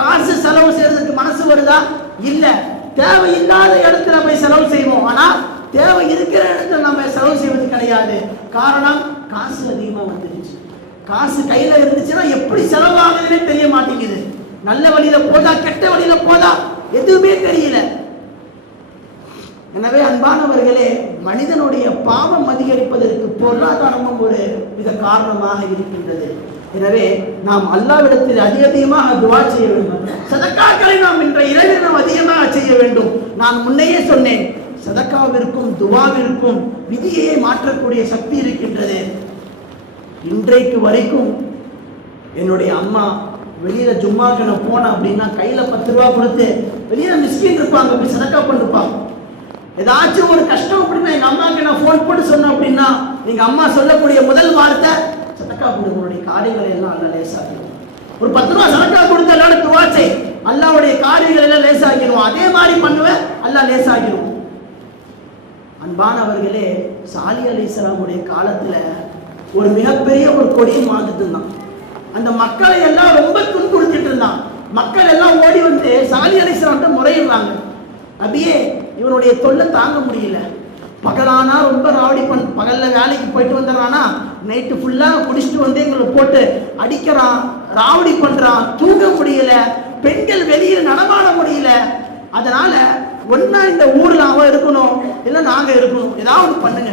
காசு செலவு செய்யறதுக்கு மனசு வருதா? இல்ல. தேவையில்லாத இடத்துல போய் செலவு செய்வோம். ஆனா தேவை இருக்கிற இடத்துல நம்ம செலவு செய்வது கிடையாது. காரணம், காசு அதிகமா வந்துருச்சு. காசு கையில இருந்துச்சுன்னா எப்படி செலவாகுதுன்னே தெரிய மாட்டேங்குது. நல்ல வழியில போதா, கெட்ட வழியில போதா, எதுவுமே தெரியல. எனவே அன்பானவர்களே, மனிதனுடைய பாவம் அதிகரிப்பதற்கு பொருளாதாரமும் ஒரு வித காரணமாக இருக்கின்றது. எனவே நாம் அல்லாஹ்விடத்தில் அதிகமாக துஆ செய்ய வேண்டும். சதக்காக்களை நாம் இன்ற இரவில் நாம் அதிகமாக செய்ய வேண்டும். நான் முன்னையே சொன்னேன், சதக்காவிற்கும் துஆவிற்கும் விதியை மாற்றக்கூடிய சக்தி இருக்கின்றது. இன்றைக்கு வரைக்கும் என்னுடைய அம்மா வெளியில ஜும்மாக்கு நான் போனேன் அப்படின்னா கையில 10 ரூபா கொடுத்து, வெளியில மிஸ்கின் இருப்பாங்க, போய் சதக்கா பண்ணிருப்பாங்க. ஏதாச்சும் ஒரு கஷ்டம் அப்படின்னா எங்க அம்மாவுக்கு நான் போன் போட்டு சொன்னேன் அப்படின்னா எங்க அம்மா சொல்லக்கூடிய முதல் வார்த்தை, சதக்கா கொடு, உங்களுடைய காரியங்களை எல்லாம் அல்லாஹ் லேசாக்கிடுவோம். ஒரு 10 ரூபா சதக்கா கொடுத்து எல்லாரும் துஆ செய், அல்லாஹ்வுடைய காரியங்களை எல்லாம் லேசாக்கிடுவோம். அதே மாதிரி பண்ணுவேன், அல்லாஹ் லேசாக்கிடுவோம். அன்பானவர்களே, சாலி அலைஹிஸ்ஸலாமுடைய காலத்துல ஒரு மிகப்பெரிய ஒரு கொடியும் வாழ்ந்துட்டு இருந்தான். அந்த மக்களை எல்லாம் ரொம்ப துன்புறுத்திட்டு இருந்தான். மக்கள் எல்லாம் ஓடி வந்து சாலி அலைஹிஸ்ஸலாம் முறையிடுறாங்க, நபியே இவனுடைய தொல்லை தாங்க முடியல. பகலானா ரொம்ப ராவடி பகல்ல வேலைக்கு போயிட்டு வந்துடுறானா, நைட்டு ஃபுல்லா குடிச்சிட்டு வந்து எங்களை போட்டு அடிக்கிறான், ராவடி பண்றான், தூங்க முடியல, பெண்கள் வெளியே நடமாட முடியல. அதனால ஒன்னா இந்த ஊர்ல அவன் இருக்கணும், இல்ல நாங்க இருக்கணும், ஏதாவது பண்ணுங்க.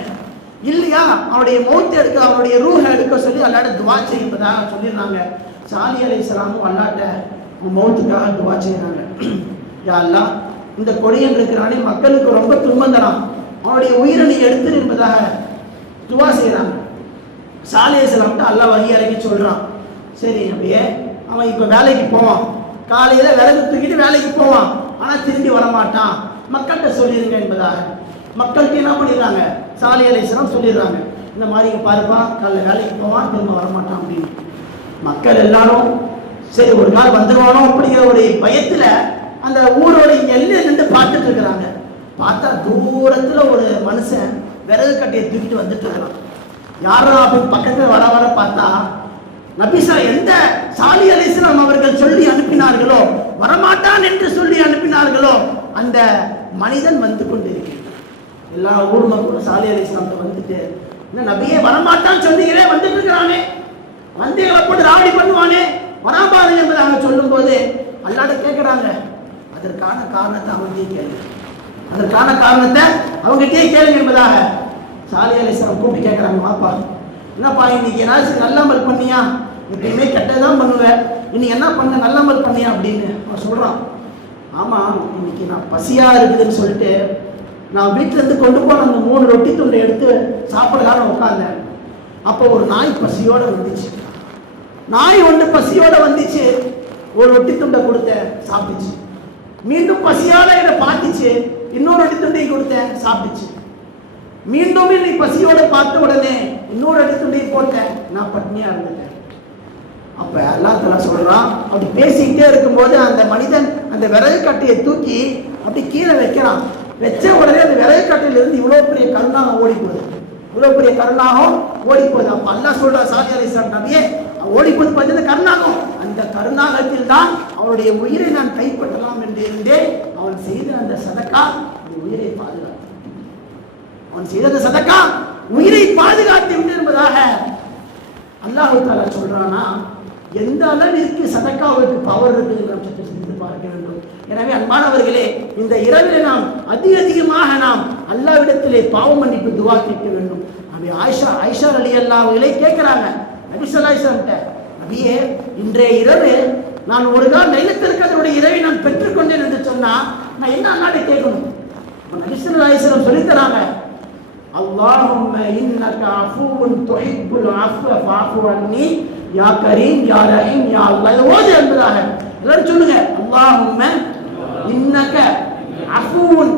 இல்லையா அவனுடைய மௌத்தை எடுக்க, அவனுடைய ரூஹ எடுக்க சொல்லி அல்லாஹ்ட்ட துஆ செய்வதாக சொல்லிடுறாங்க. சாலி அலைஹிஸ்ஸலாமும் அல்லாஹ்ட்ட மௌத்துக்காக துஆ செய்றாங்க. யா அல்லாஹ், இந்த கொடியன் இருக்கிறானே மக்களுக்கு ரொம்ப துன்பம் தரான், அவனுடைய உயிரை நீ எடுத்து என்பதாக துஆ செய்றாங்க. சாலி அலைஹிஸ்ஸலாம்ட்ட அல்லாஹ் வஹி இறக்கி சொல்றான், சரி நபியே அவன் இப்போ வேலைக்கு போவான், காலையில விறகு தூக்கிட்டு வேலைக்கு போவான், ஆனா திரும்பி வரமாட்டான், மக்கள்கிட்ட சொல்லிடுங்க என்பதாக. மக்கள்கிட்ட என்ன பண்ணிடுறாங்க, சாலிஹ் அலைஹிஸ்ஸலாம் சொல்லிடுறாங்க, இந்த மாதிரி பாருப்பா காலைல வேலைக்கு போவான் திரும்ப வரமாட்டான் அப்படின்னு. மக்கள் எல்லாரும் சரி ஒரு நாள் வந்துடுவானோ அப்படிங்கிற ஒரு பயத்துல அந்த ஊரோட எல்லையில நின்று பார்த்துட்டு இருக்கிறாங்க. பார்த்தா தூரத்துல ஒரு மனுஷன் விறகு கட்டையை தூக்கிட்டு வந்துட்டு இருக்கிறான். யாரும் அப்படின்னு பக்கத்துல வர வர பார்த்தா நபிசா எந்த சாலிஹ் அலைஹிஸ்ஸலாம் அவர்கள் சொல்லி அனுப்பினார்களோ, வரமாட்டான் என்று சொல்லி அனுப்பினார்களோ, அந்த மனிதன் வந்து கொண்டிருக்கிறான். எல்லா ஊர் மக்களும் சாலிஹ் அலைஹிஸ்ஸலாம் வந்துட்டு, என்ன நபியே வரமாட்டான்னு சொன்னீங்களே, வந்துட்டு இருக்கிறானே, வந்து எங்களை போட்டு ராவடி பண்ணுவானே, வராபாரு என்பதாக சொல்லும் போது அல்லாஹ்ட்ட கேட்கிறாங்க. அதற்கான காரணத்தை அவங்ககிட்டயே கேளுங்க, அதற்கான காரணத்தை அவங்ககிட்டயே கேளுங்க என்பதாக சாலிஹ் அலைஹிஸ்ஸலாம் கூப்பிட்டு கேட்கிறாங்க. வாப்பா என்னப்பா இன்னைக்கு ஏதாச்சும் நல்லமல் பண்ணியா, எப்பயுமே கெட்டதான் பண்ணுவேன், இன்னைக்கு என்ன பண்ண நல்லமல் பண்ணியா அப்படின்னு அவன் சொல்றான். ஆமா இன்னைக்கு நான் பசியா இருக்குதுன்னு சொல்லிட்டு நான் வீட்டுல இருந்து கொண்டு போன அந்த 3 ரொட்டி துண்டை எடுத்து சாப்பிடலான்னு உட்கார்ந்தேன். அப்போ ஒரு நாய் பசியோட வந்துச்சு, நாய் ஒன்று பசியோட வந்துச்சு, ஒரு ரொட்டி துண்டை கொடுத்தேன் சாப்பிட்டுச்சு. மீண்டும் பசியோட என்னை பார்த்துச்சு, இன்னொரு ரொட்டி துண்டையும் கொடுத்தேன் சாப்பிட்டுச்சு. மீண்டும் நீ பசியோட பார்த்த உடனே இன்னொரு ரொட்டி துண்டையும் போட்டேன், நான் பட்னியா இருந்துட்டேன். அப்ப அல்லாஹ் தஆலா சொல்றான், அப்படி பேசிக்கிட்டே இருக்கும்போது அந்த மனிதன் அந்த விறகு கட்டையை தூக்கி அப்படி கீழே வைக்கிறான். வச்ச உடனே அந்த விறகு கட்டையில இருந்து இவ்வளவு பெரிய கருணாகம் ஓடி போகுது, இவ்வளவு பெரிய கருணாகம் ஓடி போகுது. அப்ப அல்லாஹ் சொல்றா, சாலிஹ் அலைஹிஸ்ஸலாம் நபியே ஓடி போது பார்த்தது கருணாகம், அந்த கருணாகத்தில் தான் அவனுடைய உயிரை நான் கைப்பற்றலாம் என்று இருந்தேன். அவன் செய்த அந்த சதக்கா உயிரை பாதுகாத்து, அவன் செய்த அந்த சதக்கா உயிரை பாதுகாத்து விட்டு என்பதாக அல்லாஹ் தஆலா சொல்றானா. எந்த அளவிற்கு சதக்காவுக்கு பவர் இருக்குது நாம் சற்று சிந்தித்து பார்க்க வேண்டும். எனவே அன்பானவர்களே, இந்த இரவிலே நாம் அதிகமாக நாம் அல்லாஹ்விடத்திலே பாவ மன்னிப்பு துஆ கேட்க வேண்டும். நபி ஆயிஷா ரலியல்லாஹு அவர்களே கேட்கிறாங்க நபி ஸல்லல்லாஹு அலைஹி வஸல்லம், நபியே இன்றைய இரவு நான் ஒரு நாள் லைலத்துல் கத்ருடைய இரவை நான் பெற்றுக்கொண்டேன் என்று சொன்னா நான் என்ன அல்லாஹ்வை கேட்கணும்? நபி ஸல்லல்லாஹு அலைஹி வஸல்லம் சொல்லி தராங்க, அல்லாஹும்ம இன்னக அஃபூவுன் துஹிப்புல் அஃவ ஃபஅஃபு அன்னி யா கரீம் யா ரஹீம் யா அல்லாஹ். ஓது என்பதாக எல்லாரும் சொல்லுங்க, அல்லாஹும்ம இன்னக அஃபூவுன்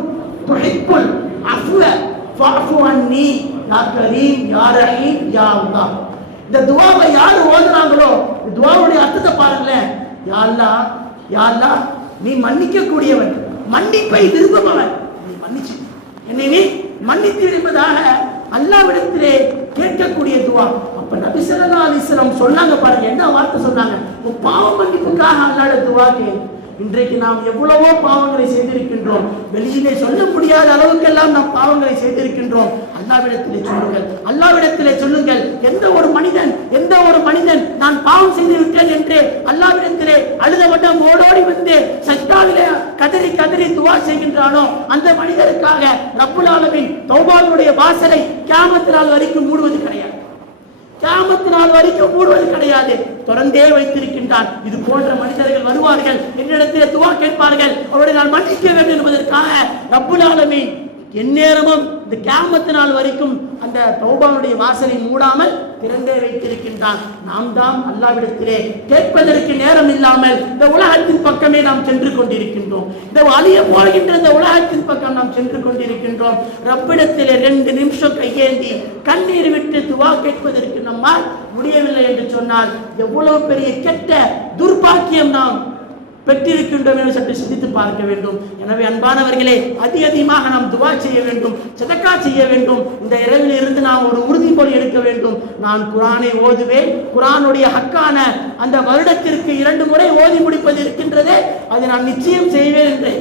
துஹிப்புல் அஃவ ஃபஅஃபு அன்னி யா கரீம் யா ரஹீம் யா அல்லாஹ். இந்த துஆவை யார் ஓதுறாங்களோ இந்த துஆவுடைய அர்த்தத்தை பாருங்களேன். யா அல்லாஹ், யா அல்லாஹ் நீ மன்னிக்க கூடியவன், மன்னிப்பை விரும்புபவன், நீ மன்னிச்சு என்னை நீ மன்னித்து விடுவதாக அல்லாஹ்விடத்திலே கேட்கக்கூடிய துஆ. அப்ப நபி ஸல்லல்லாஹு அலைஹி வஸல்லம் சொன்னாங்க பாருங்க, என்ன வார்த்தை சொன்னாங்க, பாவ மன்னிப்புக்காக அல்லாஹ்விட துஆ கேளு. இன்றைக்கு நாம் எவ்வளவோ பாவங்களை செய்திருக்கின்றோம், வெளியிலே சொல்ல முடியாத அளவுக்கெல்லாம் நாம் பாவங்களை செய்திருக்கின்றோம். அல்லாஹ்விடத்திலே சொல்லுங்கள், அல்லாஹ்விடத்திலே சொல்லுங்கள். எந்த ஒரு மனிதன் நான் பாவம் செய்து விட்டேன் என்று அல்லாஹ்விடத்திலே அழுத வண்ணம் ஓடோடி வந்து சஜ்தாவிலே கதறி கதறி துஆ செய்கின்றானோ அந்த மனிதருக்காக ரப்புல் ஆலமீன் தௌபாவுடைய வாசலை கியாமத் நாள் வரைக்கும் மூடுவது கிடையாது, கியாமத் நாள் வரைக்கும் மூடுவது கிடையாது, தொடர்ந்தே வைத்திருக்கின்றான். இது போன்ற மனிதர்கள் வருவார்கள், என்னிடத்தில் துஆ கேட்பார்கள், அவரை நான் மன்னிக்க வேண்டும் என்பதற்காக ரப்புல் ஆலமீன் எந்நேரமும் இந்த கியாமத் நாள் வரைக்கும் அந்த தௌபாவுடைய வாசலை மூடாமல் திறந்தே வைத்திருக்கின்றான். நாம் தான் அல்லாஹ்விடத்திலே கேட்பதற்கு நேரம் இல்லாமல் இந்த உலகத்தின் பக்கமே நாம் சென்று கொண்டிருக்கின்றோம், இந்த அழிய போகின்ற இந்த உலகத்தின் பக்கம் நாம் சென்று கொண்டிருக்கின்றோம். ரப்பிடத்திலே 2 நிமிஷம் கையேந்தி கண்ணீர் விட்டு துஆ கேட்பதற்கு நம்மால் முடியவில்லை என்று சொன்னால் எவ்வளவு பெரிய கெட்ட துர்பாக்கியம் நாம் பெற்றிருக்கின்றோம் என்று சற்று சிந்தித்து பார்க்க வேண்டும். எனவே அன்பானவர்களே, அதிகமாக நாம் துஆ செய்ய வேண்டும், சதக்கா செய்ய வேண்டும். இந்த இரவில் இருந்து நாம் ஒரு உறுதிமொழி எடுக்க வேண்டும். நான் குர்ஆனை ஓதுவேன், குர்ஆனுடைய ஹக்கான அந்த வருடத்திற்கு 2 முறை ஓதி முடிப்பது இருக்கின்றதே, அதை நான் நிச்சயம் செய்வேன் என்று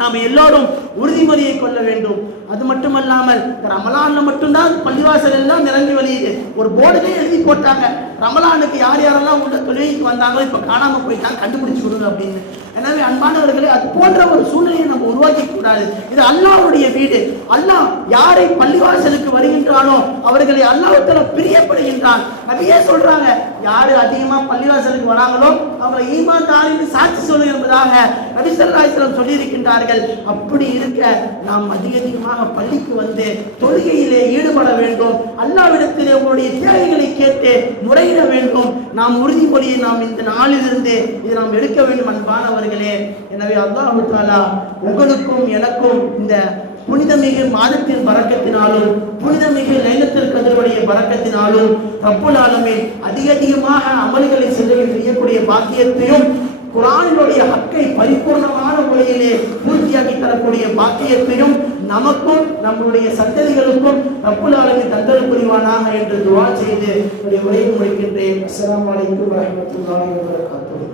நாம் எல்லோரும் உறுதிமொழியை கொள்ள வேண்டும். அது மட்டுமல்லாமல் ரமலான்ல மட்டும்தான் பள்ளிவாசல் எல்லாம் நிரம்பி வழியுது. ஒரு போர்டுலேயே எழுதி போட்டாங்க, ரமலானுக்கு யார் யாரெல்லாம் உள்ள தொழுகைக்கு வந்தாங்களோ இப்ப காணாம போயிட்டாங்க, கண்டுபிடிச்சு கொடுங்க அப்படின்னு. எனவே அன்பானவர்களே, அது போன்ற ஒரு சூழ்நிலையை நம்ம உருவாக்கி கூடாது. இது அல்லாஹ்வுடைய வீடு. அல்லாஹ் யாரை பள்ளிவாசலுக்கு வருகின்றானோ அவர்களை அல்லாஹ் தஆலா பிரியப்படுகின்றான். நபியே சொல்றாங்க, யாரு அதிகமா பள்ளிவாசலுக்கு வராங்களோ அவங்களை ஈமான்தாரின்னு சாட்சி சொல்லும் என்பதாக நபி ஸல்லல்லாஹு அலைஹி வஸல்லம் சொல்லி இருக்கின்றார்கள். அப்படி இருக்க நாம் அதிகமாக பள்ளிக்கு வந்து தொழுகையிலே ஈடுபட வேண்டும். அல்லாஹ்விடத்திலே உங்களுடைய தேவைகளை கேட்டு முறையிட வேண்டும். நாம் உறுதிமொழியை நாம் இந்த நாளிலிருந்து இதை நாம் எடுக்க வேண்டும் அன்பானவர்களே. எனவே அல்லாஹ் தஆலா உங்களுக்கும் எனக்கும் இந்த புனிதமிகு மாதத்தின் பரக்கத்தினாலும் புனிதமிகு லைலத்துல் கத்ருடைய பரக்கத்தினாலும் ரப்புல் ஆலமீன் அதிகமாக அமல்களை செய்யக்கூடிய பாக்கியத்தையும் குர்ஆனினுடைய ஹக்கை பரிபூர்ணமான முறையிலே பூர்த்தியாக்கி தரக்கூடிய பாக்கியத்தையும் நமக்கும் நம்முடைய சந்ததிகளுக்கும் ரப்புல் ஆலமீன் தந்தல் புரிவானாக என்று துஆ செய்து உரையை முடிக்கின்றேன். அஸ்ஸலாமு அலைக்கும் வரஹ்மத்துல்லாஹி வபரகாத்துஹு.